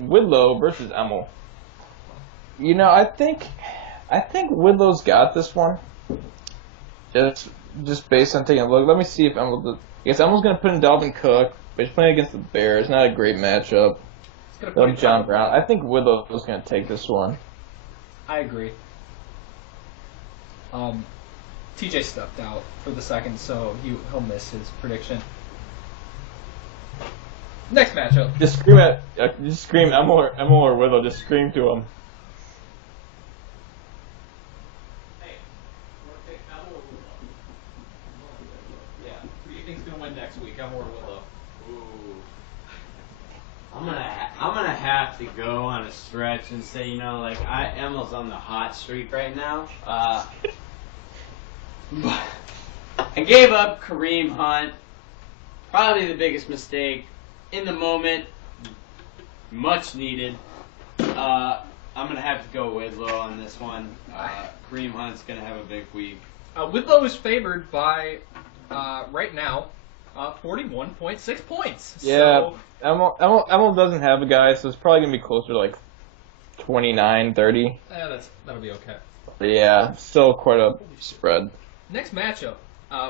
Widlow versus Emmel. You know, I think Widlow's got this one. Just based on taking a look. Let me see if Emmel... I guess Emmel's going to put in Dalvin Cook, but he's playing against the Bears. Not a great matchup. John Brown. I think Widlow's going to take this one. I agree. TJ stepped out for the second, so he'll miss his prediction. Next matchup. Just scream Emmel or Widlow. Just scream to him. Hey, we're gonna pick Emmel or Widlow. Yeah. Who do you think's gonna win next week? Emmel or Widlow? Ooh. I'm gonna have to go on a stretch and say, Emil's on the hot streak right now. I gave up Kareem Hunt. Probably the biggest mistake in the moment. Much needed. I'm gonna have to go Widlow on this one. Kareem Hunt's gonna have a big week. Widlow is favored by right now 41.6 points. Yeah, so, Emmel doesn't have a guy, so it's probably gonna be closer to like 29, 30. Yeah, that'll be okay. Yeah, still quite a spread. Next matchup,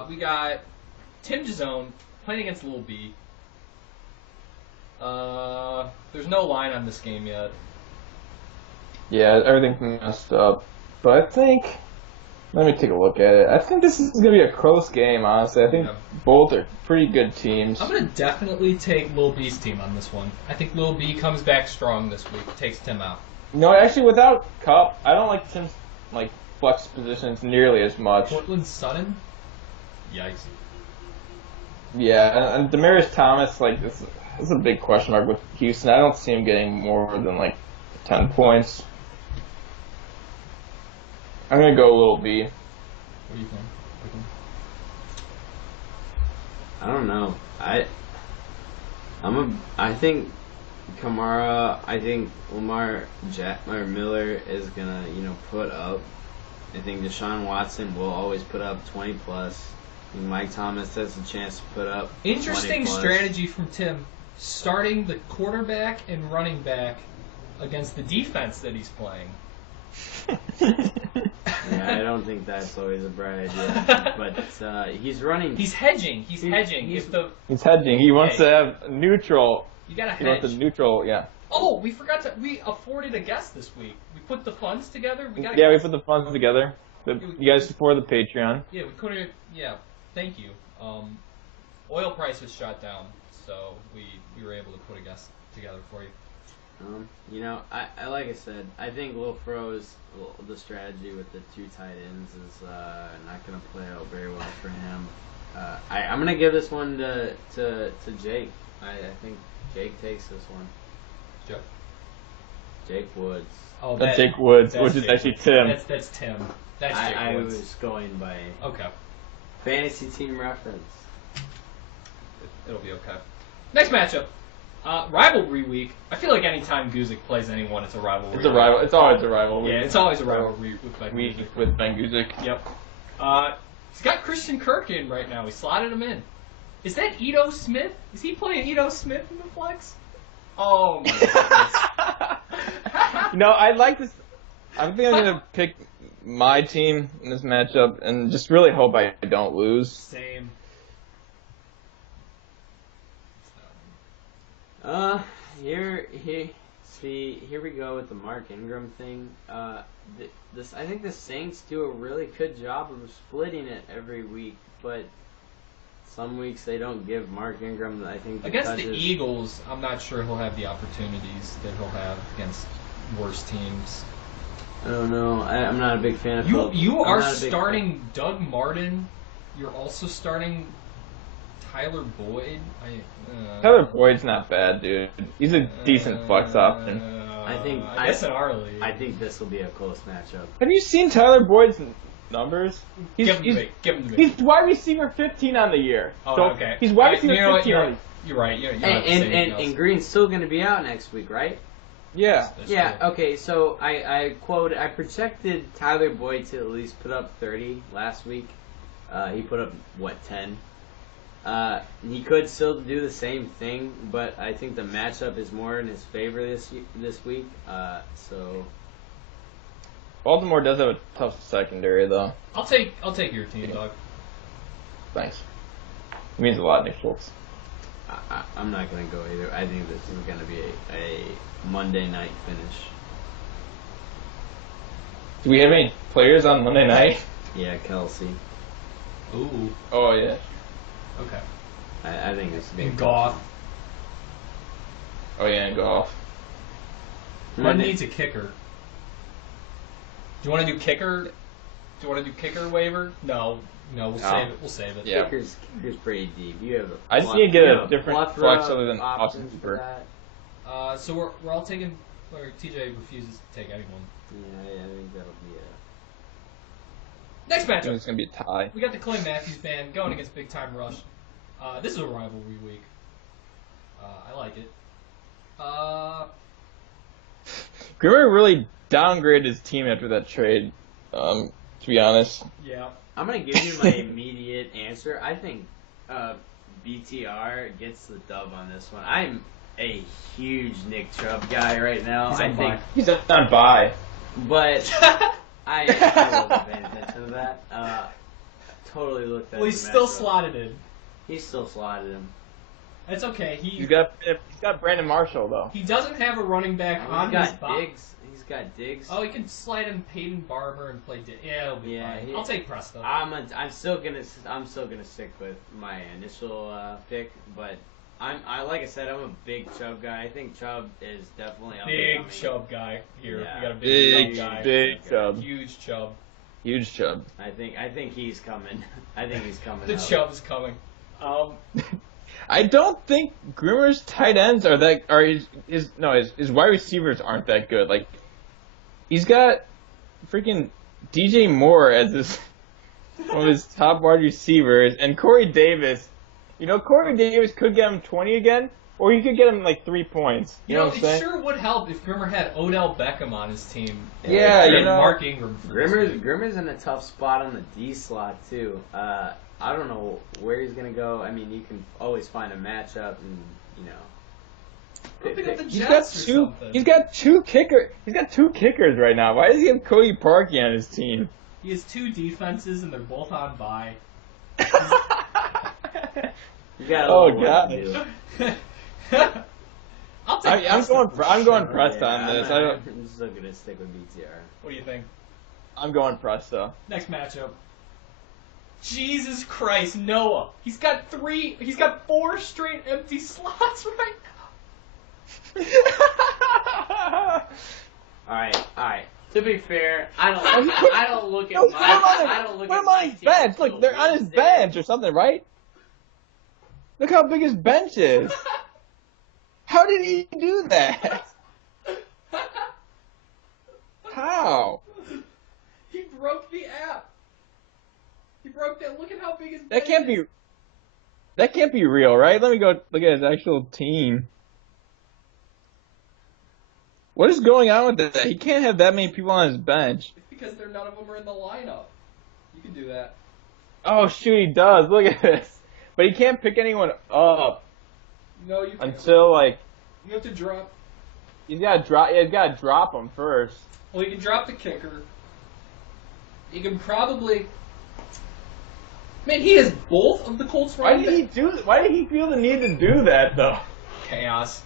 we got Tim Jazone playing against Lil B. There's no line on this game yet. Yeah, everything's messed up. But I think... Let me take a look at it. I think this is going to be a close game, honestly. I think both are pretty good teams. I'm going to definitely take Lil B's team on this one. I think Lil B comes back strong this week, takes Tim out. No, actually, without Cup, I don't like Tim's flex positions nearly as much. Portland Sutton? Yikes. Yeah, and Demaryius Thomas, this is a big question mark with Houston. I don't see him getting more than 10 points. I'm gonna go Lil B. What do you think? I don't know. I think Kamara. I think Lamar Miller is gonna put up. I think Deshaun Watson will always put up 20 plus. I think Mike Thomas has a chance to put up. Interesting 20 plus. strategy from Tim, starting the quarterback and running back against the defense that he's playing. Yeah, I don't think that's always a bright idea. But he's running. He's hedging. He's hedging. He's hedging. He wants to have neutral. You gotta hedge. He wants a neutral, yeah. Oh, we afforded a guest this week. We put the funds together. We put the funds together. You guys support the Patreon. Yeah, we couldn't. Yeah, thank you. Oil prices shot down, so we were able to put a guest together for you. I like I said, I think Will Fro's the strategy with the 2 tight ends is not going to play out very well for him. I'm going to give this one to Jake. I think Jake takes this one. Jake Woods. Oh, that's Jake Woods, which is actually Tim. That's Tim. That's Jake I Woods. was going by okay. fantasy team reference. It'll be okay. Next matchup. Rivalry week. I feel like anytime Guzik plays anyone, it's a rivalry. It's a rival. It's always a rivalry. Yeah, it's always a rivalry with Ben Guzik. Yep. He's got Christian Kirk in right now. He slotted him in. Is that Ito Smith? Is he playing Ito Smith in the flex? Oh my goodness. I like this. I think I'm gonna pick my team in this matchup and just really hope I don't lose. Same. Here we go with the Mark Ingram thing. I think the Saints do a really good job of splitting it every week, but some weeks they don't give Mark Ingram. I think against the Eagles, I'm not sure he'll have the opportunities that he'll have against worse teams. I don't know. I'm not a big fan of You are starting Doug Martin. You're also starting Tyler Boyd. Tyler Boyd's not bad, dude. He's a decent flex option. I guess in our league. I think this will be a close matchup. Have you seen Tyler Boyd's numbers? Give him the bait. He's wide receiver 15 on the year. Oh, so okay. He's wide receiver 15 on the year. You're right. And Green's still going to be out next week, right? Yeah. Yeah. Okay. So I projected Tyler Boyd to at least put up 30 last week. He put up 10. He could still do the same thing, but I think the matchup is more in his favor this week. So Baltimore does have a tough secondary, though. I'll take your team, dog. Thanks. It means a lot, Nick Schultz. I'm not gonna go either. I think this is gonna be a Monday night finish. Do we have any players on Monday night? Yeah, Kelsey. Ooh. Oh yeah. Okay. I think this is And Goff. Oh yeah, and golf. One needs a kicker. Do you want to do kicker? Waiver? No, we'll save it. We'll save it. Yeah. Kicker's pretty deep. You have. I just need to get a different flex other than Austin Cooper. So we're all taking. Or TJ refuses to take anyone. Yeah, I think that'll be Next I think matchup. it's gonna be a tie. We got the Clay Matthews band going against Big Time Rush. This is a rivalry week. I like it. Grimmer really downgraded his team after that trade. To be honest. Yeah. I'm gonna give you my immediate answer. I think BTR gets the dub on this one. I'm a huge Nick Chubb guy right now. He's on bye. But I wasn't paying attention to that. Totally looked at. Well, he's still slotted in. He's still slotted him. It's okay. He's got Brandon Marshall though. He doesn't have a running back on his box. He's got Diggs. Oh, he can slide in Peyton Barber and play Diggs. Yeah, it'll be fine. I'll take Presto. I'm still gonna stick with my initial pick, but like I said, I'm a big Chubb guy. I think Chubb is definitely big Chubb guy here. Yeah. We got a big Chubb guy. Big Chubb. Huge Chubb. Huge Chubb. I think he's coming. I think he's coming. The Chubb's coming. I don't think Grimmer's tight ends are that his wide receivers aren't that good. Like he's got freaking DJ Moore as one of his top wide receivers, and Corey Davis. Corey Davis could get him 20 again, or he could get him like 3 points. You know what I'm saying? It sure would help if Grimmer had Odell Beckham on his team. Yeah, Mark Ingram. Grimmer's in a tough spot on the D slot too. I don't know where he's gonna go. I mean, you can always find a matchup, and Pick up the Jets or something. He's got two kickers right now. Why does he have Cody Parkey on his team? He has 2 defenses, and they're both on bye. You got I'm going Presto on this. I'm still gonna stick with BTR. What do you think? I'm going Presto. Next matchup. Jesus Christ, Noah. He's got 4 straight empty slots right now. All right. To be fair, I don't look at Put him on his bench. Look, they're on his bench or something, right? Look how big his bench is. How did he do that? How? He broke the app. He broke that. Look at how big his bench That can't be real, right? Let me go look at his actual team. What is going on with that? He can't have that many people on his bench. It's because none of them are in the lineup. You can do that. Oh shoot, he does. Look at this. But he can't pick anyone up No, you can't. until like You have to drop. he's got to drop them first. Well, he can drop the kicker. He can probably. Man, he has both of the Colts Why running Why did he feel the need to do that though? Chaos.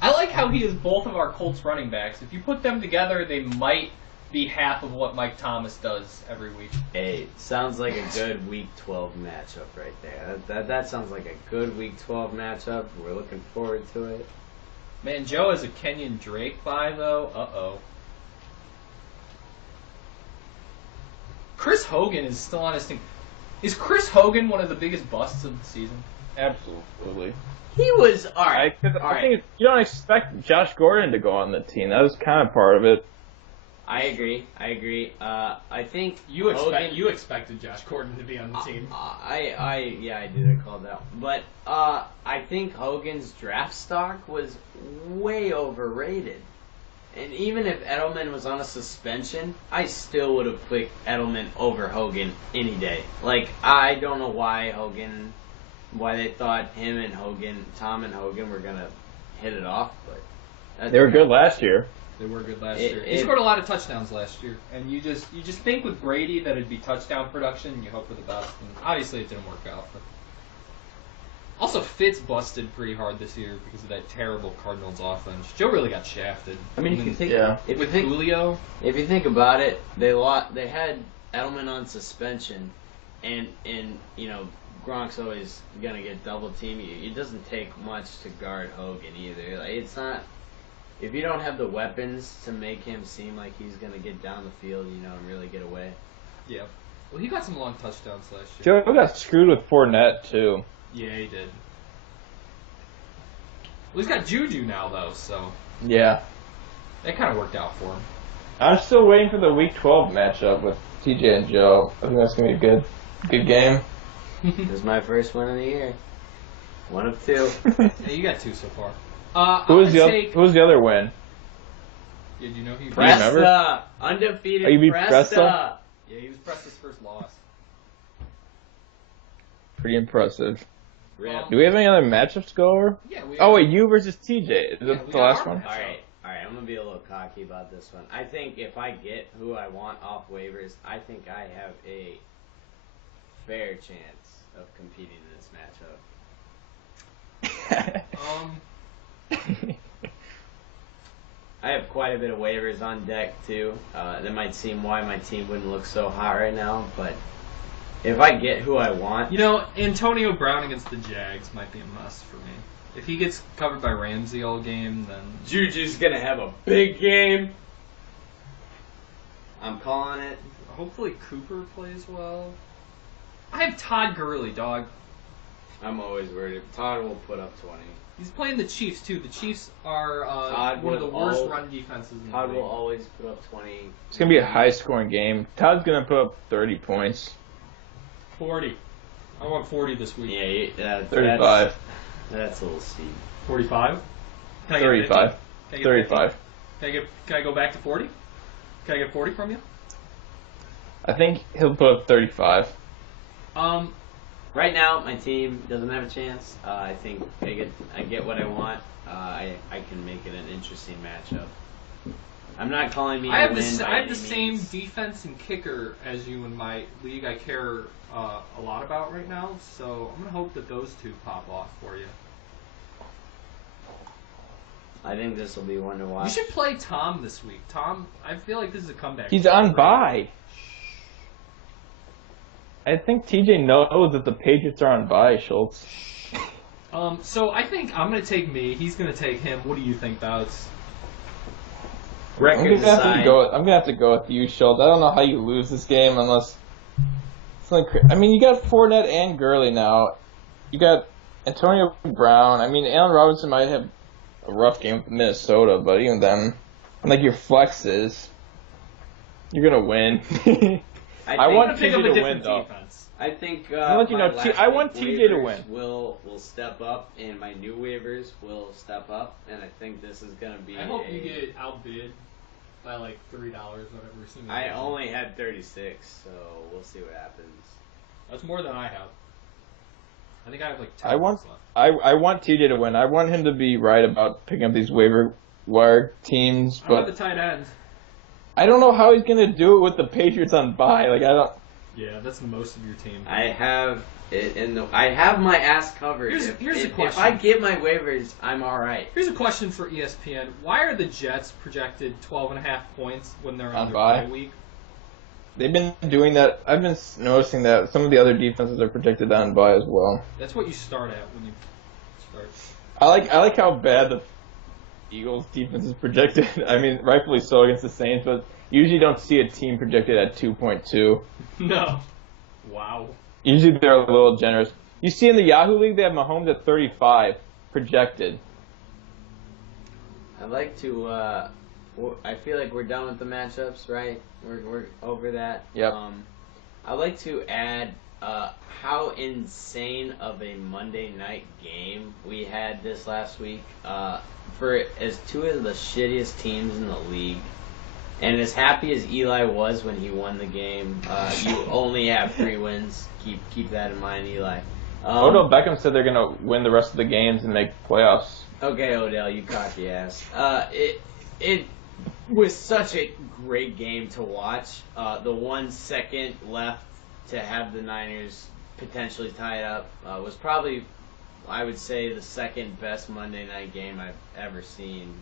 I like how he has both of our Colts running backs. If you put them together, they might be half of what Mike Thomas does every week. Hey, sounds like a good Week 12 matchup right there. That sounds like a good Week 12 matchup. We're looking forward to it. Man, Joe has a Kenyon Drake bye, though. Uh-oh. Chris Hogan is still on his team. Is Chris Hogan one of the biggest busts of the season? Absolutely. He was alright. I think you don't expect Josh Gordon to go on the team. That was kind of part of it. I agree. I think You Hogan, expected Josh Gordon to be on the team. I did. I called that. But I think Hogan's draft stock was way overrated. And even if Edelman was on a suspension, I still would have picked Edelman over Hogan any day. Like, I don't know why they thought Tom and Hogan were gonna hit it off, but They were good last year. They were good last year. He scored a lot of touchdowns last year, and you just think with Brady that it'd be touchdown production, and you hope for the best. And obviously, it didn't work out. But also, Fitz busted pretty hard this year because of that terrible Cardinals offense. Joe really got shafted. I mean, if you think Julio, if you think about it, they had Edelman on suspension, and Gronk's always gonna get double teamed. It doesn't take much to guard Hogan either. Like, it's not. If you don't have the weapons to make him seem like he's going to get down the field, and really get away. yeah. Well, he got some long touchdowns last year. Joe got screwed with Fournette too. Yeah, he did. Well, he's got Juju now, though, so Yeah. that kind of worked out for him. I'm still waiting for the Week 12 matchup with TJ and Joe. I think that's gonna be a good game. This is my first win of the year. One of two. Yeah, you got two so far. Who was the other win? Yeah, do you know who? Presta! Undefeated Oh, you beat Presta! Presta? Yeah, he was Presta's first loss. Pretty impressive. Rip. Do we have any other matchups to go over? Yeah, we. Oh wait, you versus TJ. Is Yeah, that we the got last our one? matchup. Alright, I'm going to be a little cocky about this one. I think if I get who I want off waivers, I think I have a fair chance of competing in this matchup. I have quite a bit of waivers on deck too. That might seem why my team wouldn't look so hot right now, but if I get who I want, Antonio Brown against the Jags might be a must for me. If he gets covered by Ramsey all game, then Juju's gonna have a big game. I'm calling it. hopefully Cooper plays well. I have Todd Gurley, dog. I'm always worried. Todd will put up 20. He's playing the Chiefs too. The Chiefs are Todd one of the will worst al- run defenses in the Todd league. will always put up 20. It's gonna be a high-scoring game. Todd's gonna put up 30 points. 40. I want 40 this week. Yeah, 35. That's a little steep. 45. Can I get 35. 50? Can I get 35. 50? Can I go back to 40? Can I get 40 from you? I think he'll put up 35. Right now, my team doesn't have a chance. I think I get what I want. I can make it an interesting matchup. I'm not calling me. I have to win I by have the any same means. defense and kicker as you in my league. I care a lot about right now, so I'm gonna hope that those two pop off for you. I think this will be one to watch. You should play Tom this week. Tom, I feel like this is a comeback. He's on bye. I think TJ knows that the Patriots are on bye, Schultz. So I think I'm gonna take me. He's gonna take him. What do you think, Bouts? I'm Record gonna have to go with you, Schultz. I don't know how you lose this game unless. I mean, you got Fournette and Gurley now. You got Antonio Brown. I mean, Allen Robinson might have a rough game with Minnesota, but even then, like your flexes, you're gonna win. I want pick TJ up a to different win, though. defense. I think I'll let you know, I want TJ to win. Will step up, and my new waivers will step up, and I think this is gonna be. I hope you get outbid by like $3, whatever. I only had 36, so we'll see what happens. That's more than I have. I think I have like 10 I want points left. I want TJ to win. I want him to be right about picking up these waiver wire teams, I want but the tight end. I don't know how he's gonna do it with the Patriots on bye. Like I don't. Yeah, that's most of your team. I have it I have my ass covered. Here's a question. If I get my waivers, I'm all right. Here's a question for ESPN. Why are the Jets projected 12.5 points when they're On on their bye? bye week? They've been doing that. I've been noticing that some of the other defenses are projected on bye as well. That's what you start at when you start. I like how bad the Eagles defense is projected. I mean, rightfully so against the Saints, but usually don't see a team projected at 2.2. No. Wow. Usually they're a little generous. You see in the Yahoo League, they have Mahomes at 35 projected. I like to. I feel like we're done with the matchups, right? We're over that. Yep. I like to add how insane of a Monday night game we had this last week. For as two of the shittiest teams in the league, and as happy as Eli was when he won the game, you only have 3 wins. Keep that in mind, Eli. Odell Beckham said they're gonna win the rest of the games and make playoffs. Okay, Odell, you cocky ass. It was such a great game to watch. The 1 second left to have the Niners potentially tie it up was probably, I would say, the second best Monday night game I've ever seen.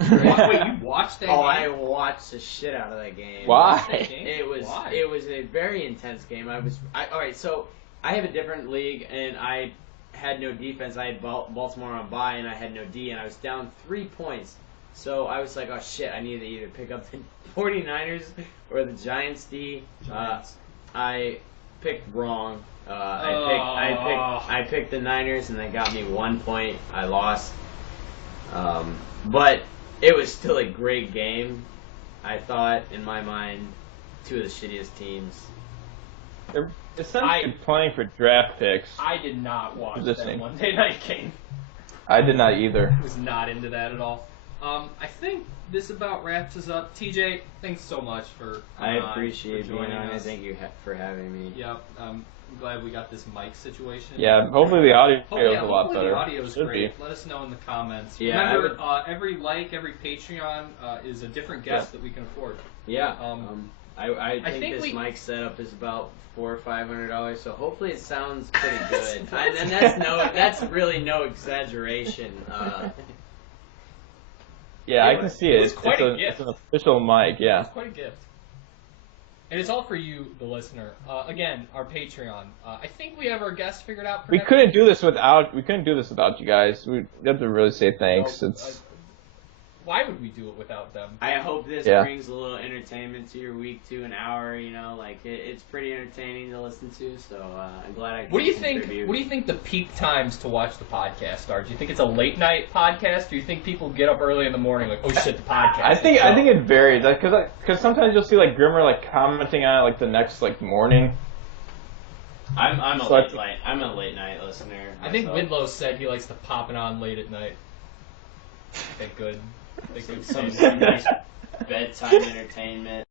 Wait, you watched that game? I watched the shit out of that game. Why? Why? It was a very intense game. All right, so I have a different league, and I had no defense. I had Baltimore on bye, and I had no D, and I was down 3 points. So I was like, oh shit, I need to either pick up the 49ers or the Giants D. I picked wrong. I picked the Niners, and they got me 1 point. I lost. But it was still a great game. I thought, in my mind, 2 of the shittiest teams. They're essentially playing for draft picks. I did not watch Positioning. that Monday night game. I did not either. Was not into that at all. I think this about wraps us up. TJ, thanks so much for coming I appreciate for being joining on. us. Thank you for having me. Yep. I'm glad we got this mic situation. Yeah, hopefully the audio is a lot hopefully better. the audio is Should great. be. Let us know in the comments. Yeah, Remember, every Patreon is a different guest that we can afford. Yeah. I think this we- mic setup is about $400 or $500, so hopefully it sounds pretty good. And that's really no exaggeration. Yeah, I can see it. It's quite a gift. It's an official mic, yeah. It's quite a gift. And it's all for you, the listener. Again, our Patreon. I think we have our guests figured out. For We next couldn't week. do this without you guys. We have to really say thanks. Well, It's why would we do it without them? I hope this Yeah. brings a little entertainment to your week, to an hour. It's pretty entertaining to listen to. So I'm glad I. What do you could think? contribute. What do you think the peak times to watch the podcast are? Do you think it's a late night podcast? Do you think people get up early in the morning like, oh shit, the podcast? I think it varies because sometimes you'll see like Grimmer like commenting on it like the next like morning. I'm a So late night listener. I think myself. Widlow said he likes to pop it on late at night. Think good. Think good. Some nice bedtime entertainment.